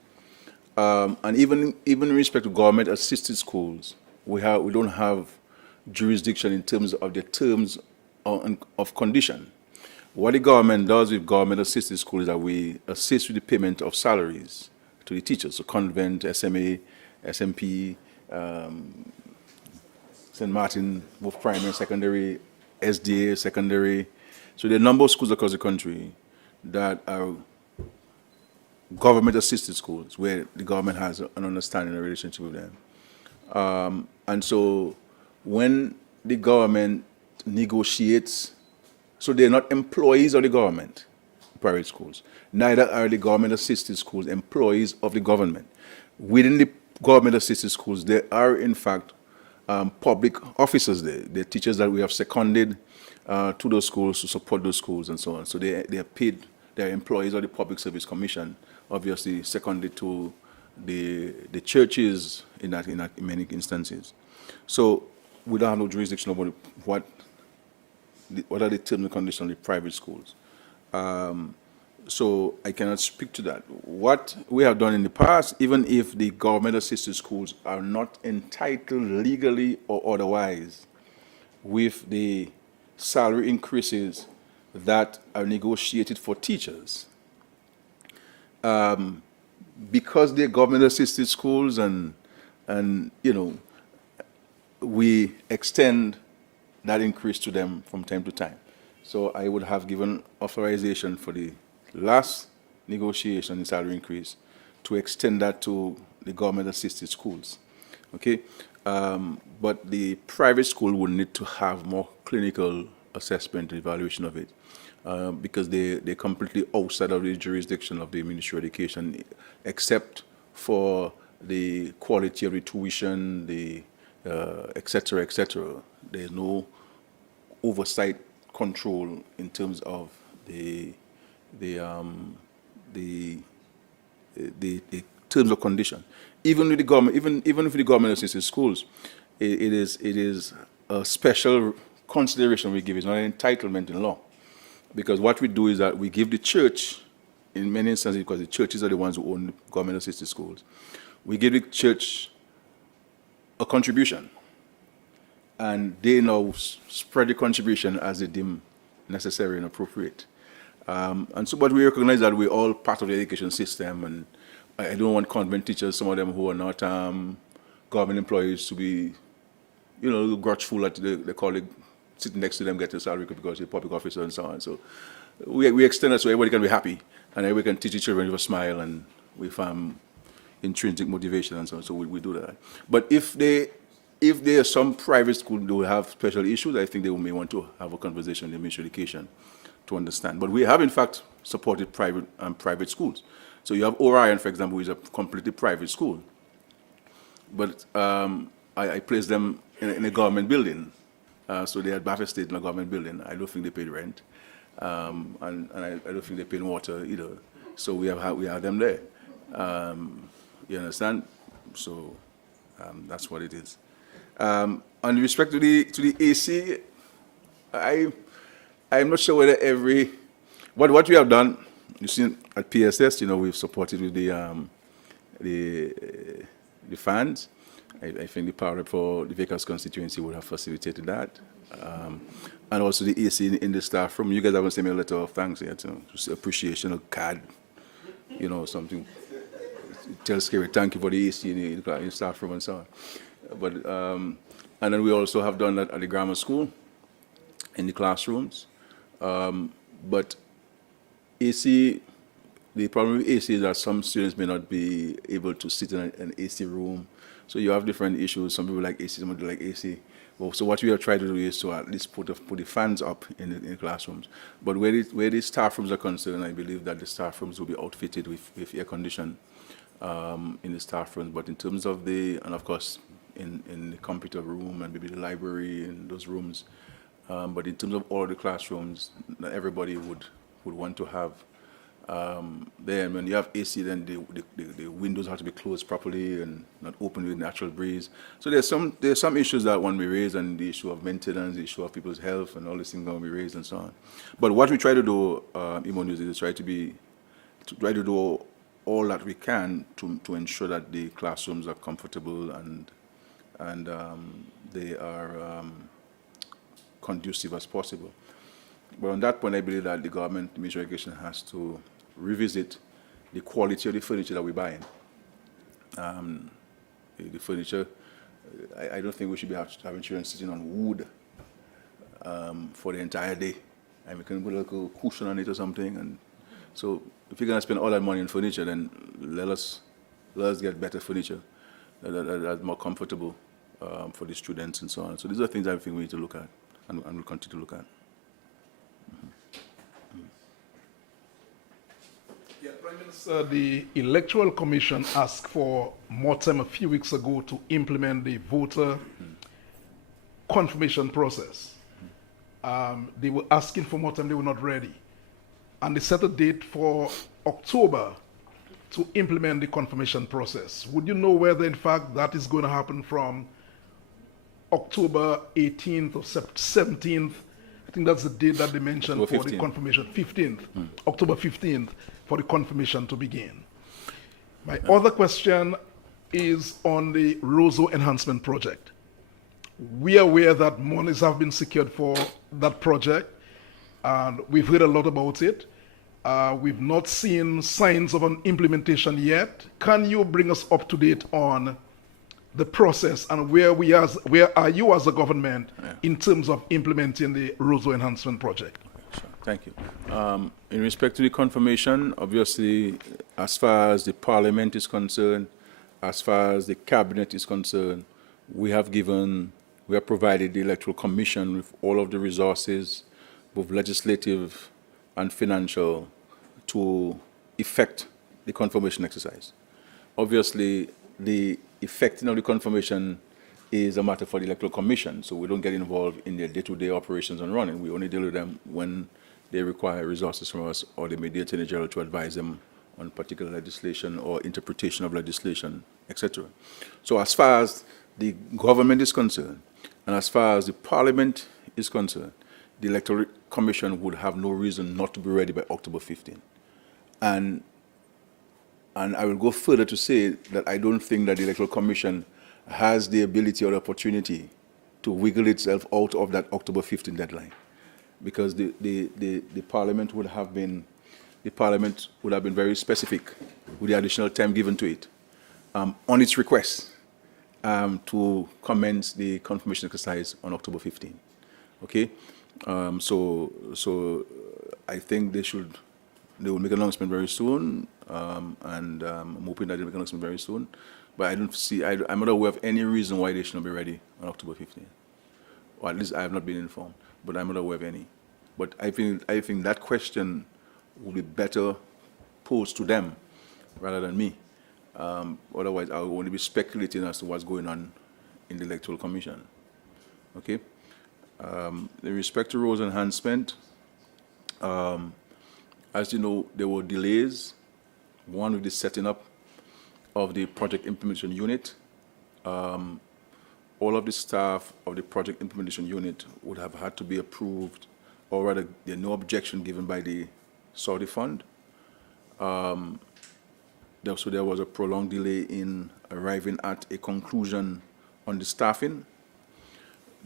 And even in respect to government-assisted schools, we don't have jurisdiction in terms of the terms of condition. What the government does with government-assisted schools is that we assist with the payment of salaries to the teachers, so convent, SMA, SMP, St. Martin, both primary and secondary, SDA, secondary. So there are a number of schools across the country that are government-assisted schools where the government has an understanding and a relationship with them. And so when the government negotiates, so they're not employees of the government, private schools. Neither are the government-assisted schools employees of the government. Within the government-assisted schools, there are, in fact, public officers there. They're teachers that we have seconded to those schools to support those schools and so on. So they are paid, they're employees of the Public Service Commission, obviously seconded to the churches in many instances. So we don't have no jurisdiction over what are the terms and conditions of the private schools. So I cannot speak to that. What we have done in the past, even if the government-assisted schools are not entitled legally or otherwise with the salary increases that are negotiated for teachers, because they're government-assisted schools and we extend that increase to them from time to time. So I would have given authorization for the last negotiation in salary increase to extend that to the government-assisted schools, okay? But the private school would need to have more clinical assessment and evaluation of it because they're completely outside of the jurisdiction of the Ministry of Education, except for the quality of the tuition, the et cetera, et cetera. There's no oversight control in terms of the terms of condition. Even with the government, even with the government-assisted schools, it is a special consideration we give. It's not an entitlement in law, because what we do is that we give the church, in many instances, because the churches are the ones who own the government-assisted schools, we give the church a contribution, and they now spread the contribution as they deem necessary and appropriate. And so, but we recognize that we're all part of the education system, and I don't want convent teachers, some of them who are not government employees, to be, a little grudgeful at the colleague sitting next to them get a salary because they're a public officer and so on. So we extend it so everybody can be happy, and everybody can teach the children with a smile and with intrinsic motivation and so on. So we do that. But if there are some private schools who have special issues, I think they may want to have a conversation with the Ministry of Education to understand. But we have, in fact, supported private schools. So you have Orion, for example, which is a completely private school. But I placed them in a government building. So they're at Baffert State in a government building. I don't think they paid rent. And I don't think they paid water either. So we have them there. You understand? So that's what it is. And with respect to the AC, I'm not sure whether what we have done, you see at PSS, we've supported with the funds. I think the power for the Vickers constituency would have facilitated that. And also the AC in the staff room. You guys haven't sent me a letter of thanks yet, just appreciation, a card, something. Tell Skerrit, thank you for the AC in the staff room and so on. But, and then we also have done that at the grammar school, in the classrooms. But AC, the problem with AC is that some students may not be able to sit in an AC room. So you have different issues. Some people like AC, some people like AC. Well, so what we have tried to do is to at least put the fans up in the classrooms. But where the staff rooms are concerned, I believe that the staff rooms will be outfitted with air conditioning in the staff rooms. But in terms of and of course, in the computer room and maybe the library and those rooms, but in terms of all the classrooms, not everybody would want to have Then when you have AC, then the windows have to be closed properly and not open with natural breeze. So there's some issues that one we raise, and the issue of maintenance, the issue of people's health, and all these things going to be raised and so on. But what we try to do, Imon, is try to do all that we can to ensure that the classrooms are comfortable and they are conducive as possible. But on that point, I believe that the government, the Ministry of Education, has to revisit the quality of the furniture that we buy in. The furniture, I don't think we should be having children sitting on wood for the entire day. And we can put like a cushion on it or something. And so if you're going to spend all that money on furniture, then let us get better furniture that's more comfortable for the students and so on. So these are things I think we need to look at and we'll continue to look at. Yeah, Prime Minister, the Electoral Commission asked for more time a few weeks ago to implement the voter confirmation process. They were asking for more time, they were not ready. And they set a date for October to implement the confirmation process. Would you know whether, in fact, that is going to happen from October 18th or 17th? I think that's the date that they mentioned October for 15th. the confirmation, 15th, October 15th, for the confirmation to begin. My other question is on the Roseau enhancement project. We are aware that monies have been secured for that project, and we've heard a lot about it. We've not seen signs of an implementation yet. Can you bring us up to date on the process and where are you as a government in terms of implementing the Roseau enhancement project? Sure. Thank you. In respect to the confirmation, obviously, as far as the Parliament is concerned, as far as the Cabinet is concerned, we have provided the Electoral Commission with all of the resources, both legislative and financial, to effect the confirmation exercise. Obviously, the effecting of the confirmation is a matter for the Electoral Commission, so we don't get involved in their day-to-day operations and running. We only deal with them when they require resources from us, or they may the Attorney General to advise them on particular legislation or interpretation of legislation, etc. So as far as the government is concerned, and as far as the Parliament is concerned, the Electoral Commission would have no reason not to be ready by October 15. And I will go further to say that I don't think that the Electoral Commission has the ability or the opportunity to wiggle itself out of that October 15 deadline, because the Parliament would have been very specific with the additional time given to it on its request to commence the confirmation exercise on October 15. Okay, so I think they will make an announcement very soon, and I'm hoping that they'll make an announcement very soon. But I'm not aware of any reason why they should not be ready on October 15. Or at least I have not been informed, but I'm not aware of any. But I think that question would be better posed to them rather than me. Otherwise, I will only be speculating as to what's going on in the Electoral Commission. Okay? In respect to Roseau enhancement, as you know, there were delays. One with the setting up of the project implementation unit. All of the staff of the project implementation unit would have had to be approved, or rather, there no objection given by the Saudi fund. So there was a prolonged delay in arriving at a conclusion on the staffing.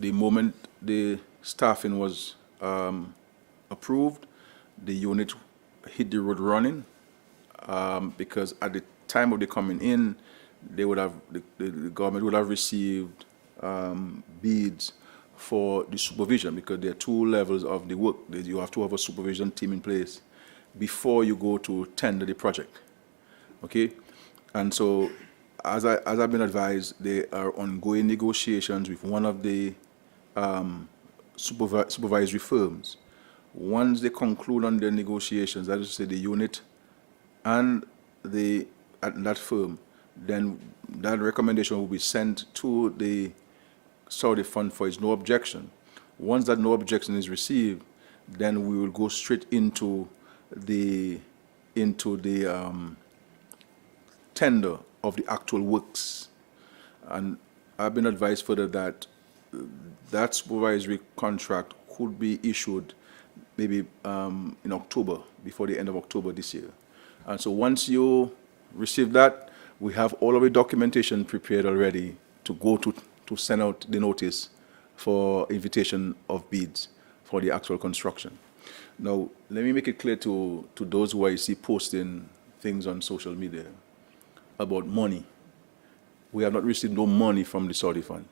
The moment the staffing was approved, the unit hit the road running, because at the time of the coming in, the government would have received bids for the supervision, because there are two levels of the work. You have to have a supervision team in place before you go to tender the project. Okay, and so as I've been advised, there are ongoing negotiations with one of the supervisory firms. Once they conclude on their negotiations, that is to say the unit and that firm, then that recommendation will be sent to the Saudi fund for its no objection. Once that no objection is received, then we will go straight into the into the tender of the actual works. And I've been advised further that that supervisory contract could be issued maybe in October, before the end of October this year. And so once you receive that, we have all of the documentation prepared already to go to send out the notice for invitation of bids for the actual construction. Now, let me make it clear to those who I see posting things on social media about money. We have not received no money from the Saudi fund.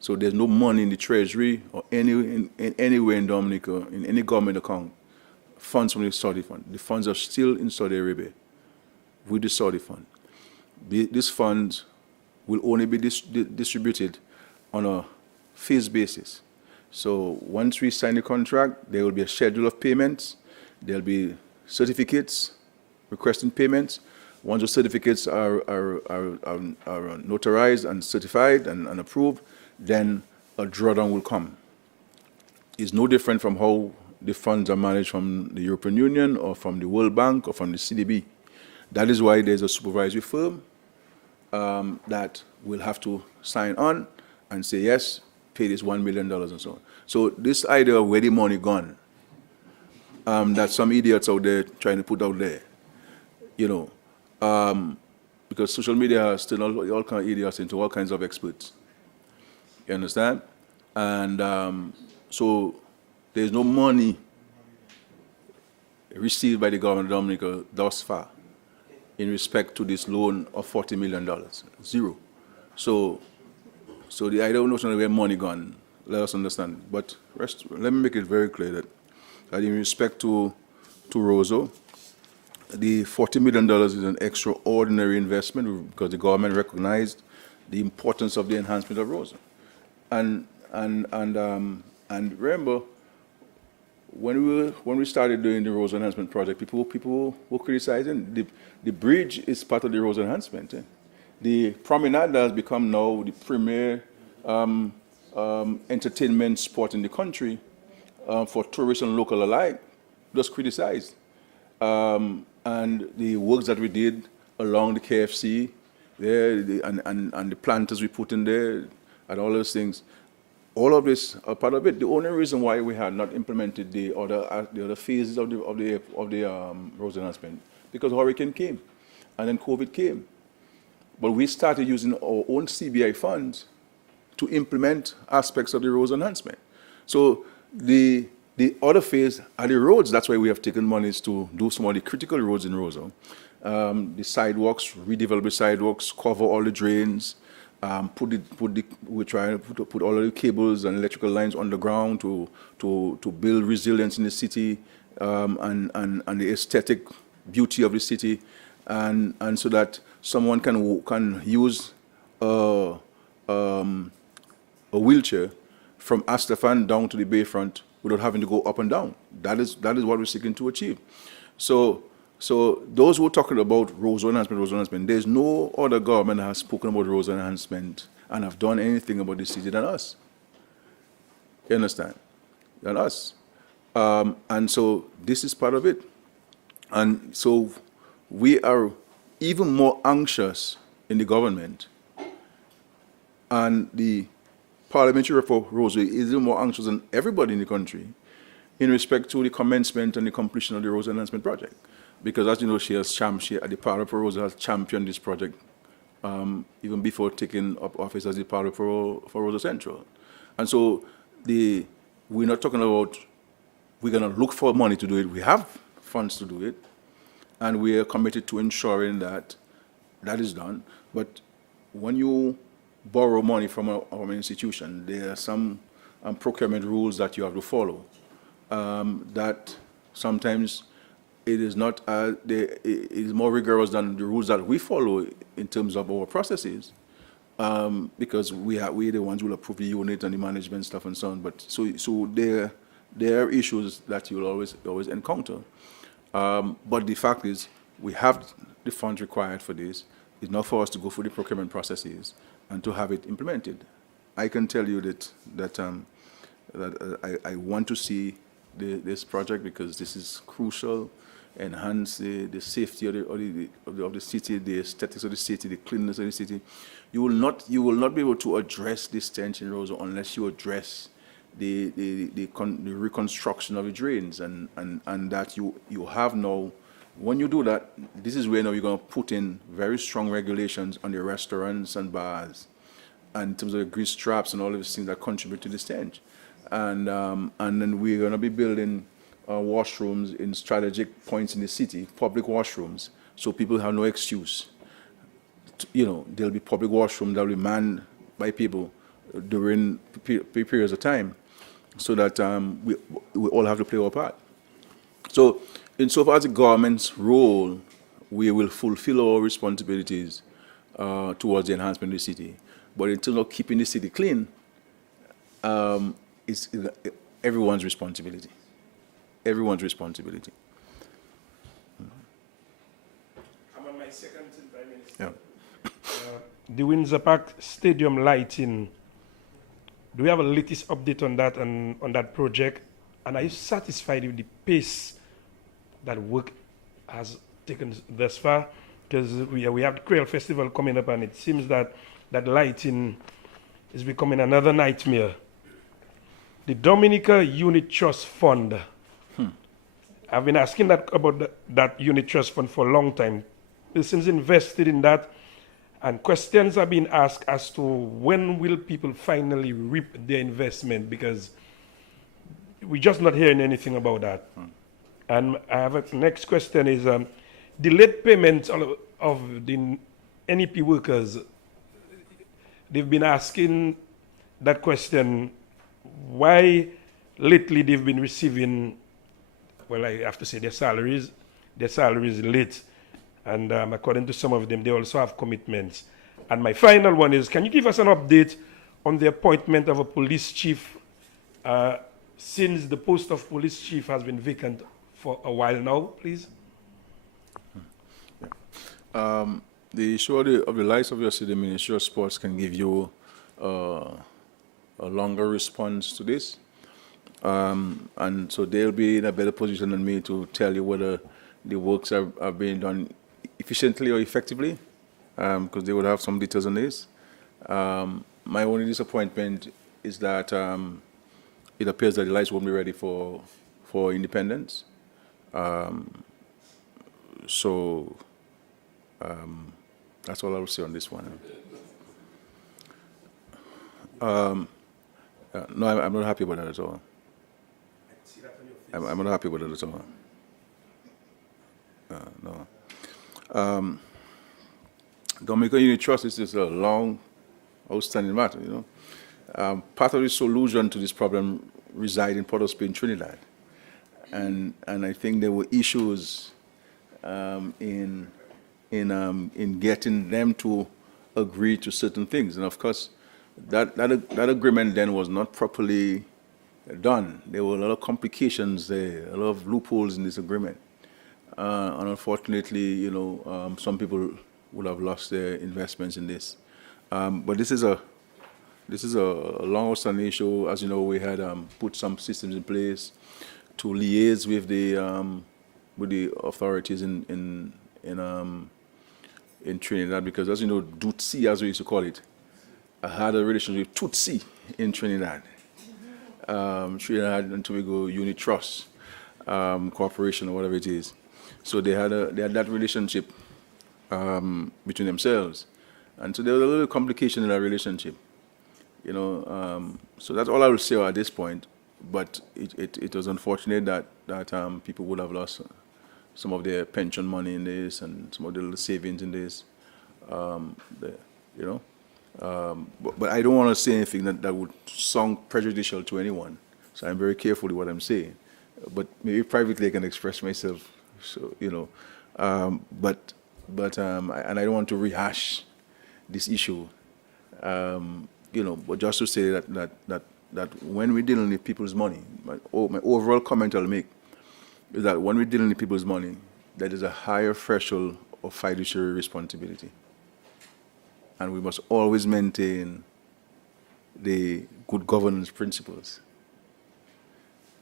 So there's no money in the treasury or anywhere in Dominica, in any government account, funds from the Saudi fund. The funds are still in Saudi Arabia with the Saudi fund. These funds will only be distributed on a phase basis. So once we sign the contract, there will be a schedule of payments. There'll be certificates requesting payments. Once the certificates are notarized and certified and approved, then a drawdown will come. It's no different from how the funds are managed from the European Union or from the World Bank or from the CDB. That is why there's a supervisory firm that will have to sign on and say, yes, pay this $1 million and so on. So this idea of where the money gone, that some idiots out there trying to put out there, you know, because social media has turned all kinds of idiots into all kinds of experts. You understand? And so there's no money received by the government of Dominica thus far in respect to this loan of $40 million. Zero. So the idea of notion of where money gone, let us understand. But let me make it very clear that in respect to Roseau, the $40 million is an extraordinary investment because the government recognized the importance of the enhancement of Roseau. And remember, when we started doing the Roseau enhancement project, people were criticizing the bridge is part of the Roseau enhancement. The promenade has become now the premier entertainment spot in the country for tourists and local alike. Just criticized. And the works that we did along the KFC there, and the planters we put in there, and all those things, all of this are part of it. The only reason why we had not implemented the other phases of the Roseau enhancement, because hurricane came, and then COVID came. But we started using our own CBI funds to implement aspects of the Roseau enhancement. So the other phase are the roads. That's why we have taken monies to do some of the critical roads in Roseau. The sidewalks, redevelop the sidewalks, cover all the drains, we're trying to put all of the cables and electrical lines underground to build resilience in the city and the aesthetic beauty of the city, and so that someone can use a wheelchair from Astafan down to the Bayfront without having to go up and down. That is what we're seeking to achieve. So those who are talking about Roseau enhancement, there's no other government that has spoken about Roseau enhancement and have done anything about the city than us. You understand? Than us. And so this is part of it. And so we are even more anxious in the government, and the parliamentary rep for Roseau is even more anxious than everybody in the country in respect to the commencement and the completion of the Roseau enhancement project. Because as you know, the Parliament for Roseau has championed this project even before taking up office as the Parliament for Roseau Central. And so we're not talking about we're going to look for money to do it. We have funds to do it, and we are committed to ensuring that that is done. But when you borrow money from an institution, there are some procurement rules that you have to follow. That sometimes it is not it is more rigorous than the rules that we follow in terms of our processes, because we're the ones who will approve the unit and the management stuff and so on. But so there are issues that you'll always encounter. But the fact is, we have the funds required for this. It's not for us to go through the procurement processes and to have it implemented. I can tell you that I want to see this project because this is crucial. enhance the safety of the city, the aesthetics of the city, the cleanliness of the city. You will not be able to address this stench in Roseau unless you address the reconstruction of the drains, and that you have now. When you do that, this is where now you're going to put in very strong regulations on the restaurants and bars, and in terms of the grease traps and all of these things that contribute to the stench. And then we're going to be building washrooms in strategic points in the city, public washrooms, so people have no excuse. There'll be public washrooms that will be manned by people during periods of time, so that we all have to play our part. So, insofar as the government's role, we will fulfill our responsibilities towards the enhancement of the city. But in terms of keeping the city clean, it's everyone's responsibility. Everyone's responsibility. I'm on my second, Prime Minister. Yeah. The Windsor Park Stadium lighting, do we have a latest update on that and on that project? And are you satisfied with the pace that work has taken thus far? Because we have the Creole Festival coming up, and it seems that lighting is becoming another nightmare. The Dominica Unit Trust Fund. I've been asking about that Unit Trust Fund for a long time. Persons invested in that, and questions have been asked as to when will people finally reap their investment, because we're just not hearing anything about that. And I have a next question is delayed payments of the NEP workers. They've been asking that question, why lately they've been receiving, well, I have to say their salaries late. And according to some of them, they also have commitments. And my final one is, can you give us an update on the appointment of a police chief, since the post of police chief has been vacant for a while now, please? The issue of the lights, obviously, the Ministry of Sports can give you a longer response to this. And so they'll be in a better position than me to tell you whether the works are being done efficiently or effectively, because they would have some details on this. My only disappointment is that it appears that the lights won't be ready for independence. That's all I will say on this one. No, I'm not happy about that at all. I'm not happy with it at all. No. Dominica Unit Trust is a long, outstanding matter, part of the solution to this problem reside in Port of Spain, Trinidad. And I think there were issues in getting them to agree to certain things. And of course, that agreement then was not properly done. There were a lot of complications there, a lot of loopholes in this agreement. And unfortunately, some people would have lost their investments in this. But this is a long outstanding issue. As you know, we had put some systems in place to liaise with the authorities in Trinidad, because, as you know, Tutsi, as we used to call it, had a relationship with Tutsi in Trinidad. Trinidad and Tobago Unit Trust Corporation, or whatever it is. So they had that relationship between themselves, and so there was a little complication in that relationship. So that's all I will say at this point. But it was unfortunate that people would have lost some of their pension money in this and some of their little savings in this. But I don't want to say anything that would sound prejudicial to anyone. So I'm very careful with what I'm saying. But maybe privately I can express myself. So and I don't want to rehash this issue. But just to say that when we're dealing with people's money, my overall comment I'll make is that when we're dealing with people's money, there is a higher threshold of fiduciary responsibility. And we must always maintain the good governance principles,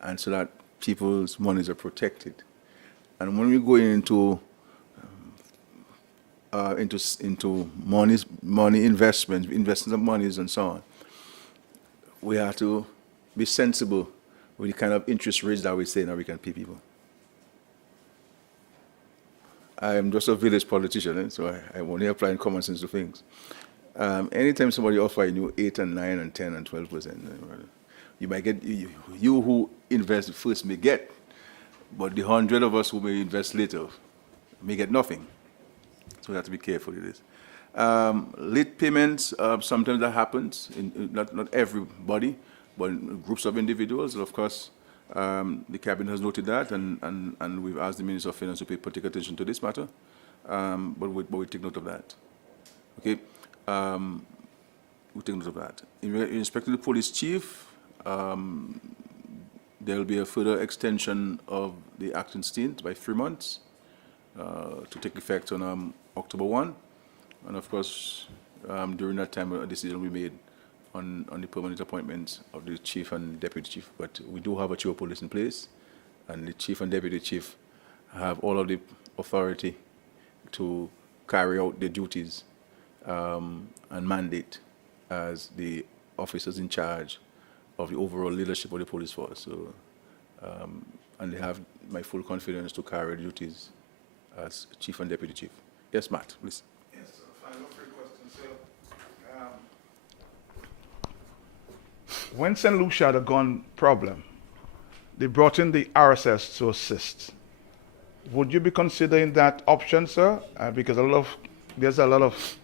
and so that people's monies are protected. And when we go into money investments of monies and so on, we have to be sensible with the kind of interest rates that we say now we can pay people. I am just a village politician, so I'm only applying common sense to things. Anytime somebody offers you 8 and 9 and 10 and 12%, you might get, you who invest first may get, but the 100 of us who may invest later may get nothing. So we have to be careful with this. Late payments, sometimes that happens, not everybody, but in groups of individuals. Of course, the cabinet has noted that, and we've asked the Minister of Finance to pay particular attention to this matter, but we take note of that. Okay, we take note of that. In respect to the police chief, there will be a further extension of the acting stint by 3 months to take effect on October 1. And of course, during that time, a decision will be made on the permanent appointments of the chief and deputy chief. But we do have a chief of police in place, and the chief and deputy chief have all of the authority to carry out their duties and mandate as the officers in charge of the overall leadership of the police force. So, and they have my full confidence to carry the duties as chief and deputy chief. Yes, Matt, please. Yes, final 3 questions, sir. When St. Lucia had a gun problem, they brought in the RSS to assist. Would you be considering that option, sir? Because there's a lot of,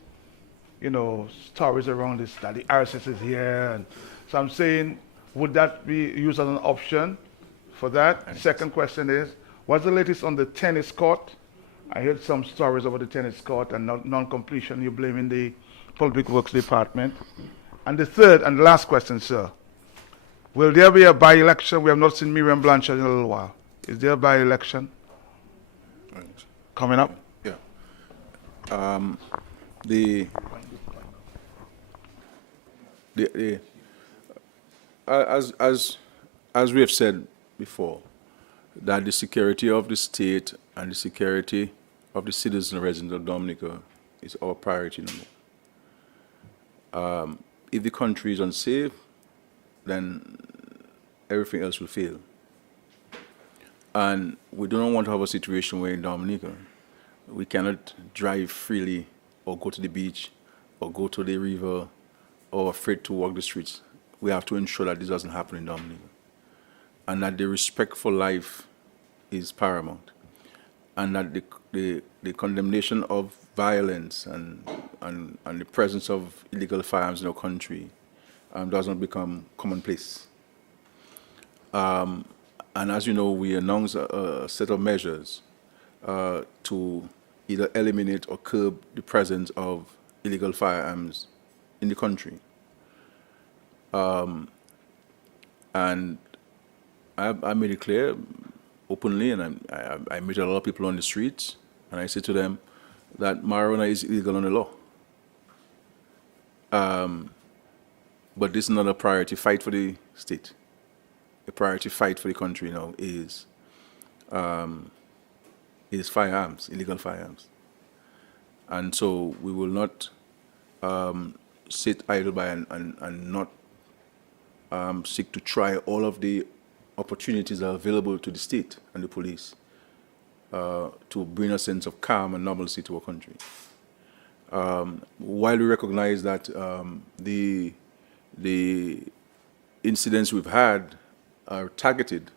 stories around this, that the RSS is here. And so I'm saying, would that be used as an option for that? Second question is, what's the latest on the tennis court? I heard some stories about the tennis court and non-completion. You're blaming the Public Works Department. And the third and last question, sir. Will there be a by-election? We have not seen Miriam Blanchard in a little while. Is there a by-election coming up? Yeah. As we have said before, that the security of the state and the security of the citizens and residents of Dominica is our priority number. If the country is unsafe, then everything else will fail. And we do not want to have a situation where in Dominica we cannot drive freely or go to the beach or go to the river or afraid to walk the streets. We have to ensure that this doesn't happen in Dominica, and that the respect for life is paramount, and that the condemnation of violence and the presence of illegal firearms in our country does not become commonplace. And as you know, we announced a set of measures to either eliminate or curb the presence of illegal firearms in the country. And I made it clear openly, and I meet a lot of people on the streets, and I say to them that marijuana is illegal under law. But this is not a priority fight for the state. The priority fight for the country now is firearms, illegal firearms. And so we will not sit idle by and not seek to try all of the opportunities that are available to the state and the police to bring a sense of calm and normalcy to our country. While we recognize that the incidents we've had are targeted,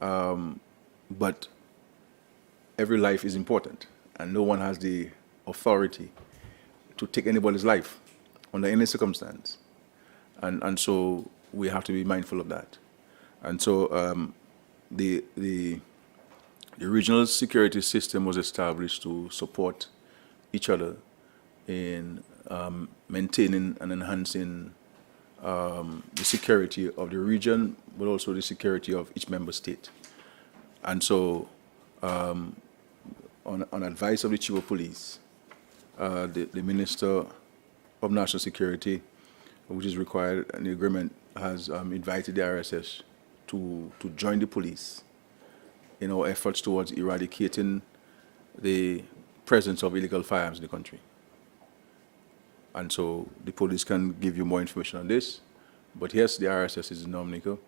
but every life is important, and no one has the authority to take anybody's life under any circumstance. And so we have to be mindful of that. And so the regional security system was established to support each other in maintaining and enhancing the security of the region, but also the security of each member state. And so on advice of the Chief of Police, the Minister of National Security, which is required, and the agreement has invited the RSS to join the police in our efforts towards eradicating the presence of illegal firearms in the country. And so the police can give you more information on this. But yes, the RSS is in Dominica,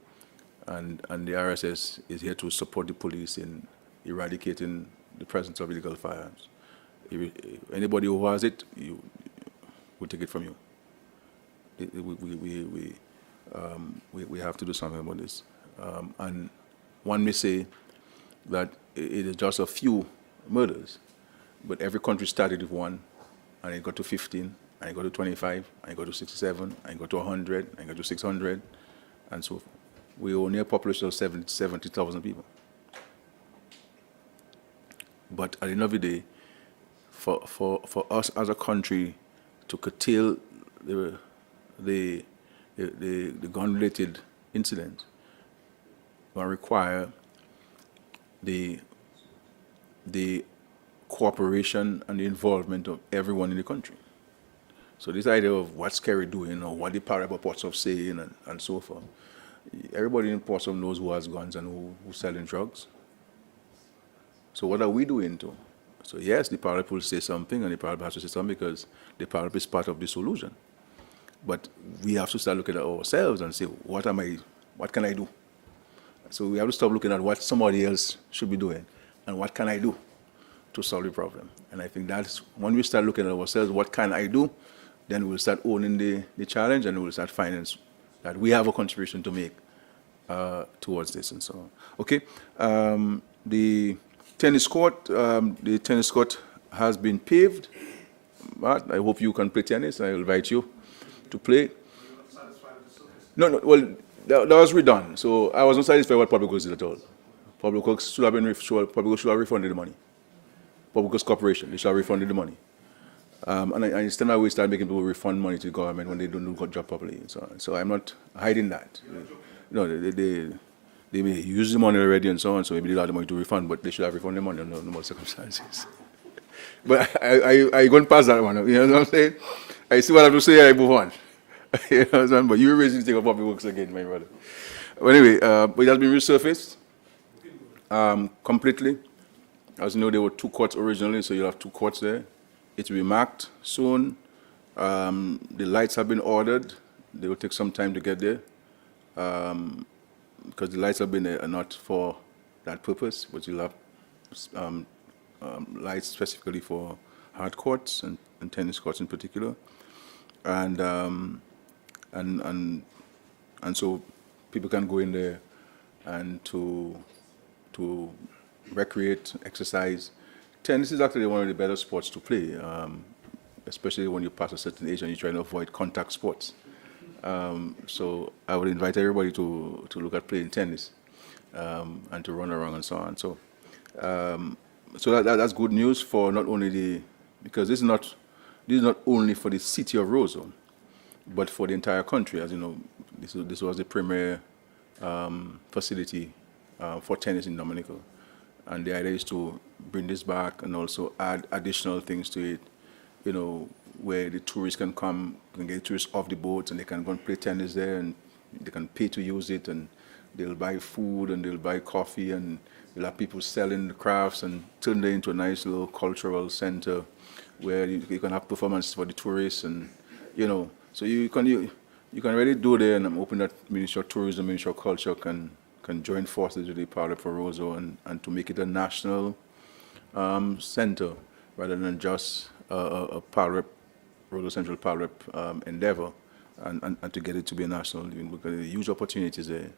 and the RSS is here to support the police in eradicating the presence of illegal firearms. Anybody who has it, we'll take it from you. We have to do something about this. And one may say that it is just a few murders, but every country started with one, and it got to 15, and it got to 25, and it got to 67, and it got to 100, and it got to 600, and so forth. We only a population of 70,000 people. But at the end of the day, for us as a country to curtail the gun-related incidents will require the cooperation and the involvement of everyone in the country. So this idea of what's Skerrit doing or what the parable Ports of saying and so forth, everybody in Ports of knows who has guns and who's selling drugs. So what are we doing too? So yes, the parable will say something, and the parable has to say something because the parable is part of the solution. But we have to start looking at ourselves and say, what can I do? So we have to stop looking at what somebody else should be doing and what can I do to solve the problem. And I think that's when we start looking at ourselves, what can I do, then we'll start owning the challenge, and we'll start finding that we have a contribution to make towards this and so on. Okay, the tennis court has been paved. But I hope you can play tennis. I invite you to play. No, well, that was redone. So I wasn't satisfied with what Public Works did at all. Public Works should have refunded the money. Public Works Corporation, they should have refunded the money. And I understand why we start making people refund money to the government when they don't do the job properly and so on. So I'm not hiding that. No, they may use the money already and so on, so maybe they don't have the money to refund, but they should have refunded the money under normal circumstances. But I go past that one, you know what I'm saying? I see what I have to say, I move on. You know what I'm saying? But you're raising the thing of Public Works again, my brother. But anyway, it has been resurfaced completely. As you know, there were 2 courts originally, so you'll have 2 courts there. It will be marked soon. The lights have been ordered. They will take some time to get there because the lights have been there are not for that purpose, but you'll have lights specifically for hard courts and tennis courts in particular, and so people can go in there and to recreate, exercise. Tennis is actually one of the better sports to play, especially when you pass a certain age and you're trying to avoid contact sports. So I would invite everybody to look at playing tennis and to run around and so on. So that's good news for not only because this is not only for the city of Roseau, but for the entire country. As you know, this was the premier facility for tennis in Dominica. And the idea is to bring this back and also add additional things to it, you know, where the tourists can come, can get tourists off the boats and they can go and play tennis there, and they can pay to use it, and they'll buy food and they'll buy coffee, and you'll have people selling the crafts and turn it into a nice little cultural center where you can have performances for the tourists, and, you know, so you can really do there, and I'm hoping that Ministry of Tourism, Ministry of Culture can join forces with the Parliament for Roseau and to make it a national center rather than just a Parliament, Roseau Central Parliament endeavor, and to get it to be a national, because there are huge opportunities there,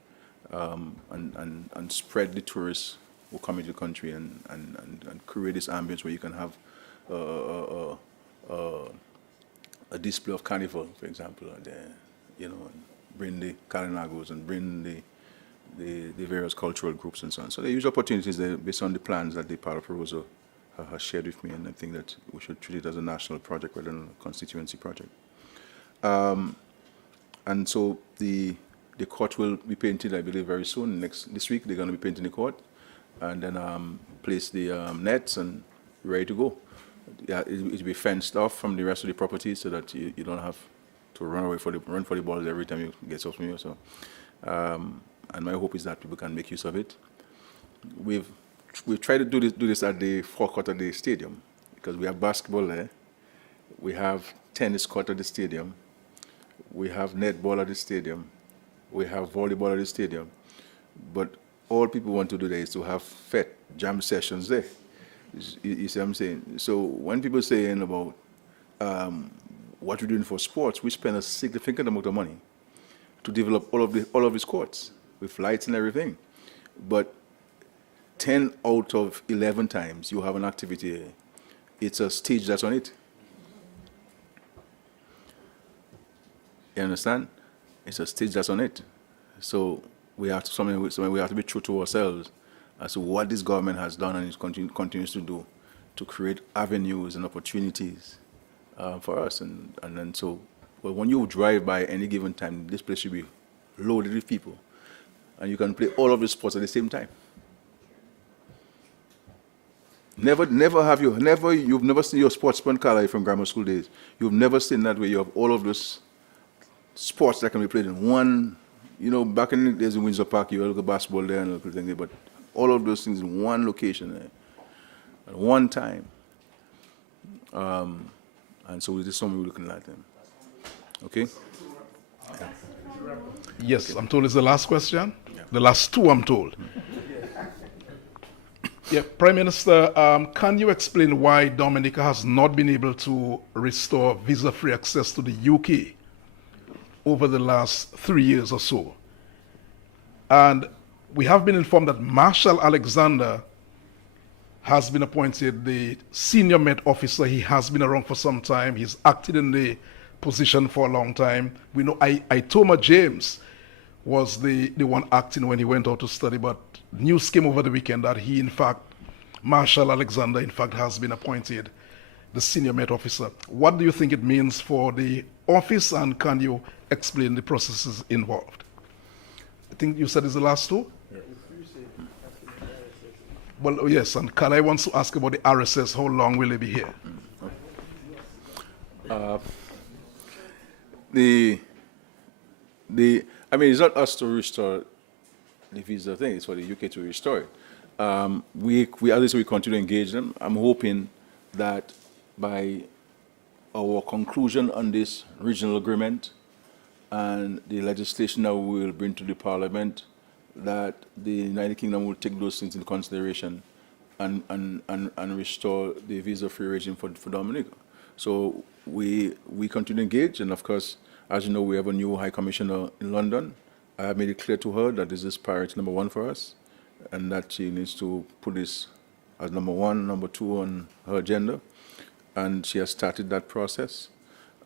and spread the tourists who come into the country and create this ambience where you can have a display of carnival, for example, you know, and bring the Carinagos and bring the various cultural groups and so on. So there are huge opportunities there based on the plans that the Parliament for Roseau has shared with me, and I think that we should treat it as a national project rather than a constituency project. And so the court will be painted, I believe, very soon. This week they're going to be painting the court, and then place the nets and ready to go. Yeah, it will be fenced off from the rest of the property so that you don't have to run for the balls every time you get off from you. So, and my hope is that people can make use of it. We've we try to do this at the forecourt of the stadium because we have basketball there, we have tennis court at the stadium, we have netball at the stadium, we have volleyball at the stadium, but all people want to do there is to have FET jam sessions there. You see what I'm saying? So when people saying about what we're doing for sports, we spend a significant amount of money to develop all of these courts with lights and everything. But 10 out of 11 times you have an activity, it's a stage that's on it. You understand? It's a stage that's on it. So we have to we have to be true to ourselves as to what this government has done and continues to do to create avenues and opportunities for us. And then so, well, when you drive by any given time, this place should be loaded with people, and you can play all of the sports at the same time. You've never seen your sportsman Carla from grammar school days. You've never seen that where you have all of those sports that can be played in one. You know, back in the days in Windsor Park, you look at basketball there and look at things, but all of those things in one location there, at one time. And so this is something we're looking at them. Okay? Yeah. Yes, I'm told it's the last question. Yeah. The last two, I'm told. Yeah, Prime Minister, can you explain why Dominica has not been able to restore visa-free access to the UK over the last 3 years or so? And we have been informed that Marshal Alexander has been appointed the senior Met officer. He has been around for some time. He's acted in the position for a long time. We know Itoma James was the one acting when he went out to study, but news came over the weekend that he, in fact, Marshal Alexander, in fact, has been appointed the senior Met officer. What do you think it means for the office, and can you explain the processes involved? I think you said it's the last two? Yeah. Well, yes, and Kalai wants to ask about the RSS. How long will they be here? I mean, it's not us to restore the visa thing. It's for the UK to restore it. We continue to engage them. I'm hoping that by our conclusion on this regional agreement and the legislation that we will bring to the Parliament, that the United Kingdom will take those things into consideration and restore the visa-free regime for Dominica. So we continue to engage, and of course, as you know, we have a new High Commissioner in London. I have made it clear to her that this is priority number one for us, and that she needs to put this as number one, number two on her agenda, and she has started that process.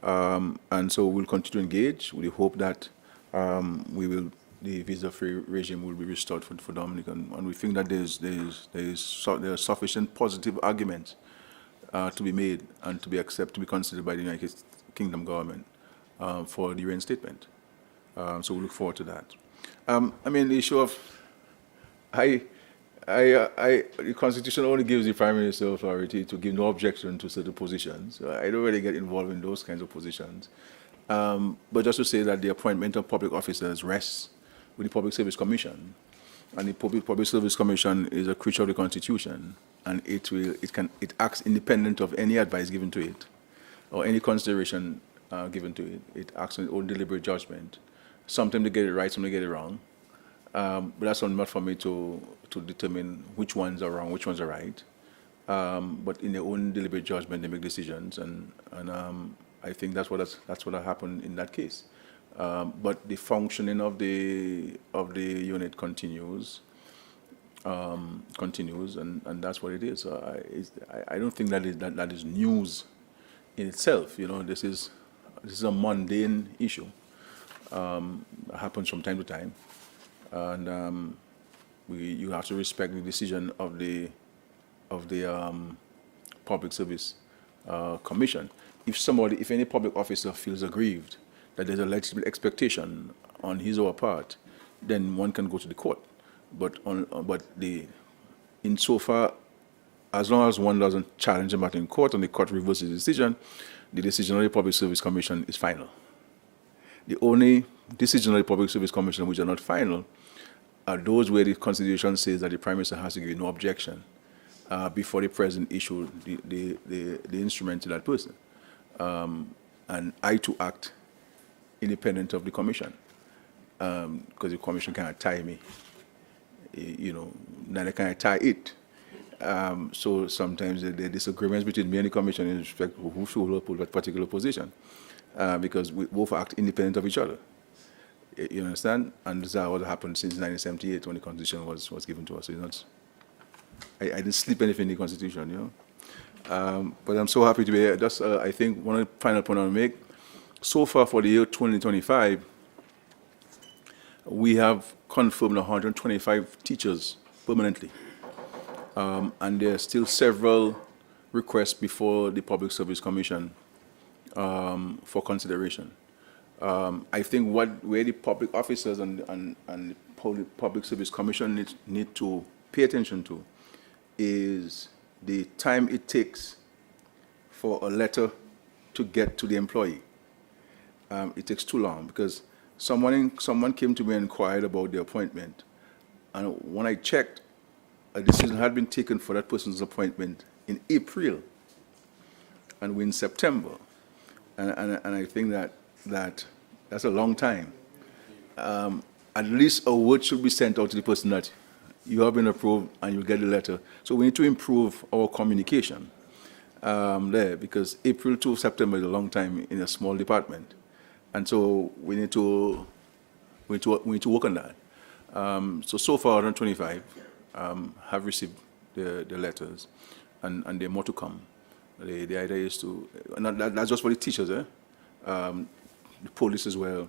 And so we'll continue to engage. We hope that the visa-free regime will be restored for Dominica, and we think that there are sufficient positive arguments to be made and to be considered by the United Kingdom government for the reinstatement. So we look forward to that. I mean, the issue of the Constitution only gives the Prime Minister authority to give no objection to certain positions. So I don't really get involved in those kinds of positions. But just to say that the appointment of public officers rests with the Public Service Commission, and the Public Service Commission is a creature of the Constitution, and it acts independent of any advice given to it or any consideration given to it. It acts on its own deliberate judgment. Sometimes they get it right, sometimes they get it wrong. But that's not for me to determine which ones are wrong, which ones are right. But in their own deliberate judgment, they make decisions, and I think that's what happened in that case. But the functioning of the unit continues, and that's what it is. So I don't think that is news in itself. You know, this is a mundane issue. Happens from time to time, and you have to respect the decision of the Public Service Commission. If any public officer feels aggrieved that there's a legitimate expectation on his or her part, then one can go to the court. But insofar as long as one doesn't challenge the matter in court and the court reverses the decision of the Public Service Commission is final. The only decision of the Public Service Commission which are not final are those where the Constitution says that the Prime Minister has to give no objection before the President issue the instrument to that person. And I to act independent of the Commission, because the Commission cannot tie me, neither can I tie it. So sometimes there are disagreements between me and the Commission in respect of who should hold that particular position, because we both act independent of each other. You understand? And this is what happened since 1978 when the Constitution was given to us. So I didn't slip anything in the Constitution, but I'm so happy to be here. Just, I think one of the final point I want to make, so far for the year 2025, we have confirmed 125 teachers permanently. And there are still several requests before the Public Service Commission for consideration. I think where the public officers and the Public Service Commission need to pay attention to is the time it takes for a letter to get to the employee. It takes too long because someone came to me and inquired about the appointment, and when I checked, a decision had been taken for that person's appointment in April, and we're in September, and I think that's a long time. At least a word should be sent out to the person that you have been approved and you'll get the letter. So we need to improve our communication there, because April to September is a long time in a small department. And so we need to work on that. So far, 125 have received the letters, and there are more to come. The idea is to, and that's just for the teachers, the police as well.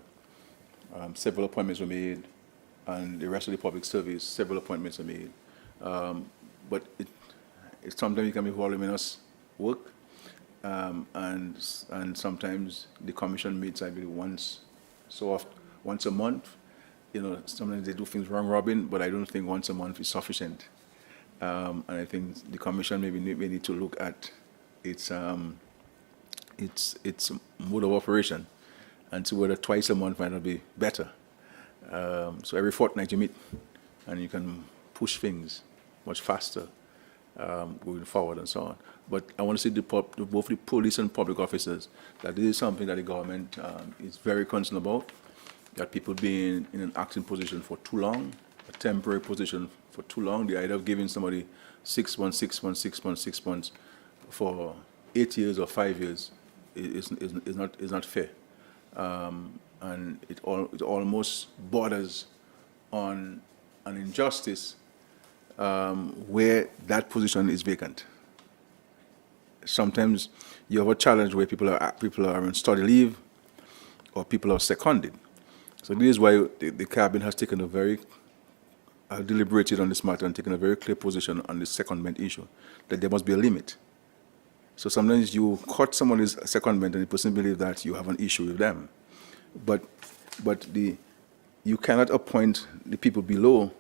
Several appointments were made, and the rest of the public service, several appointments are made. But it sometimes it can be voluminous work, and sometimes the commission meets, I believe, once a month. Sometimes they do things round robin, but I don't think once a month is sufficient. And I think the commission may need to look at its mode of operation and see whether twice a month might not be better. So every fortnight you meet, and you can push things much faster going forward and so on. But I want to say to both the police and public officers that this is something that the government is very concerned about, that people being in an acting position for too long, a temporary position for too long. The idea of giving somebody 6 months, 6 months, 6 months, 6 months for 8 years or 5 years is not fair. And it almost borders on an injustice where that position is vacant. Sometimes you have a challenge where people are on study leave or people are seconded. So this is why the cabinet has taken deliberated on this matter and taken a very clear position on the secondment issue, that there must be a limit. So sometimes you cut someone's secondment and the person believes that you have an issue with them. But you cannot appoint the people below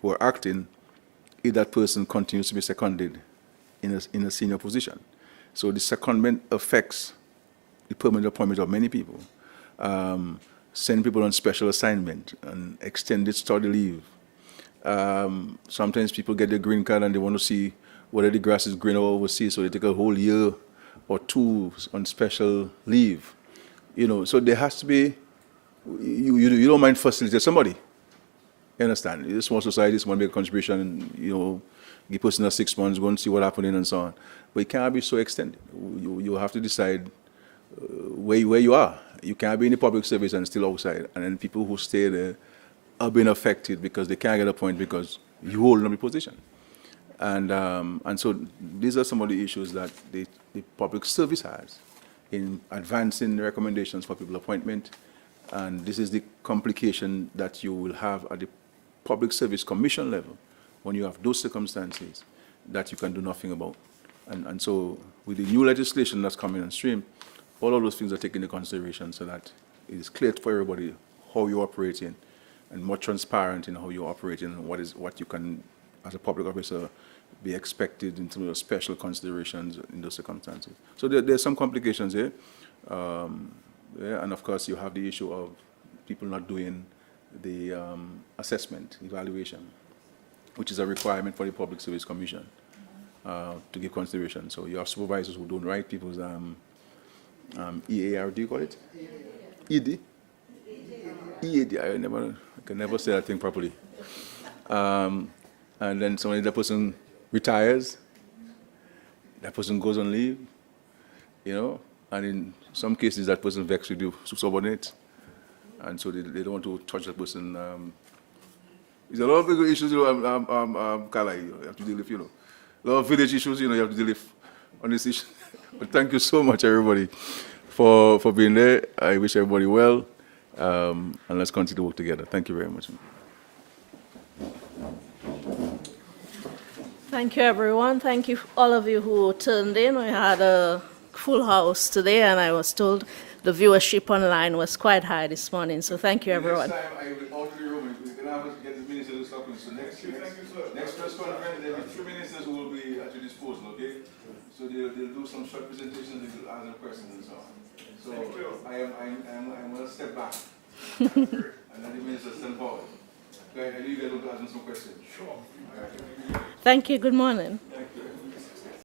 who are acting if that person continues to be seconded in a senior position. So the secondment affects the permanent appointment of many people. Send people on special assignment and extended study leave. Sometimes people get their green card and they want to see whether the grass is greener overseas, so they take a whole year or two on special leave. So there has to be, you don't mind facilitate somebody. You understand? It's a small society, someone make a contribution, give person 6 months, go and see what happening and so on. But it can't be so extended. You have to decide where you are. You can't be in the public service and still outside. And then people who stay there are being affected because they can't get a point because you hold on the position. And so these are some of the issues that the public service has in advancing the recommendations for people appointment. And this is the complication that you will have at the Public Service Commission level when you have those circumstances that you can do nothing about. And so with the new legislation that's coming on stream, all of those things are taken into consideration so that it is clear for everybody how you're operating and more transparent in how you're operating and what you can, as a public officer, be expected in terms of special considerations in those circumstances. So there's some complications here. And of course, you have the issue of people not doing the assessment, evaluation, which is a requirement for the Public Service Commission to give consideration. So you have supervisors who don't write people's EAR, do you call it? ED? EAD, I can never say that thing properly. And then that person retires, that person goes on leave, you know, and in some cases that person vexed with you subordinates, and so they don't want to touch that person. There's a lot of big issues, you know, Kala, you have to deal with, you know. A lot of village issues, you know, you have to deal with on this issue. But thank you so much, everybody, for being there. I wish everybody well, and let's continue to work together. Thank you very much. Thank you, everyone. Thank you, all of you who turned in. We had a full house today, and I was told the viewership online was quite high this morning. So thank you, everyone. Next time, I will alter the room. We can have us get the minister to stop. So next press conference, there will be 3 ministers who will be at your disposal, okay? So they'll do some short presentations, they will answer questions and so on. So I'm going to step back. And then the minister step forward. Okay, I leave you to ask some questions. Sure. Thank you. Good morning.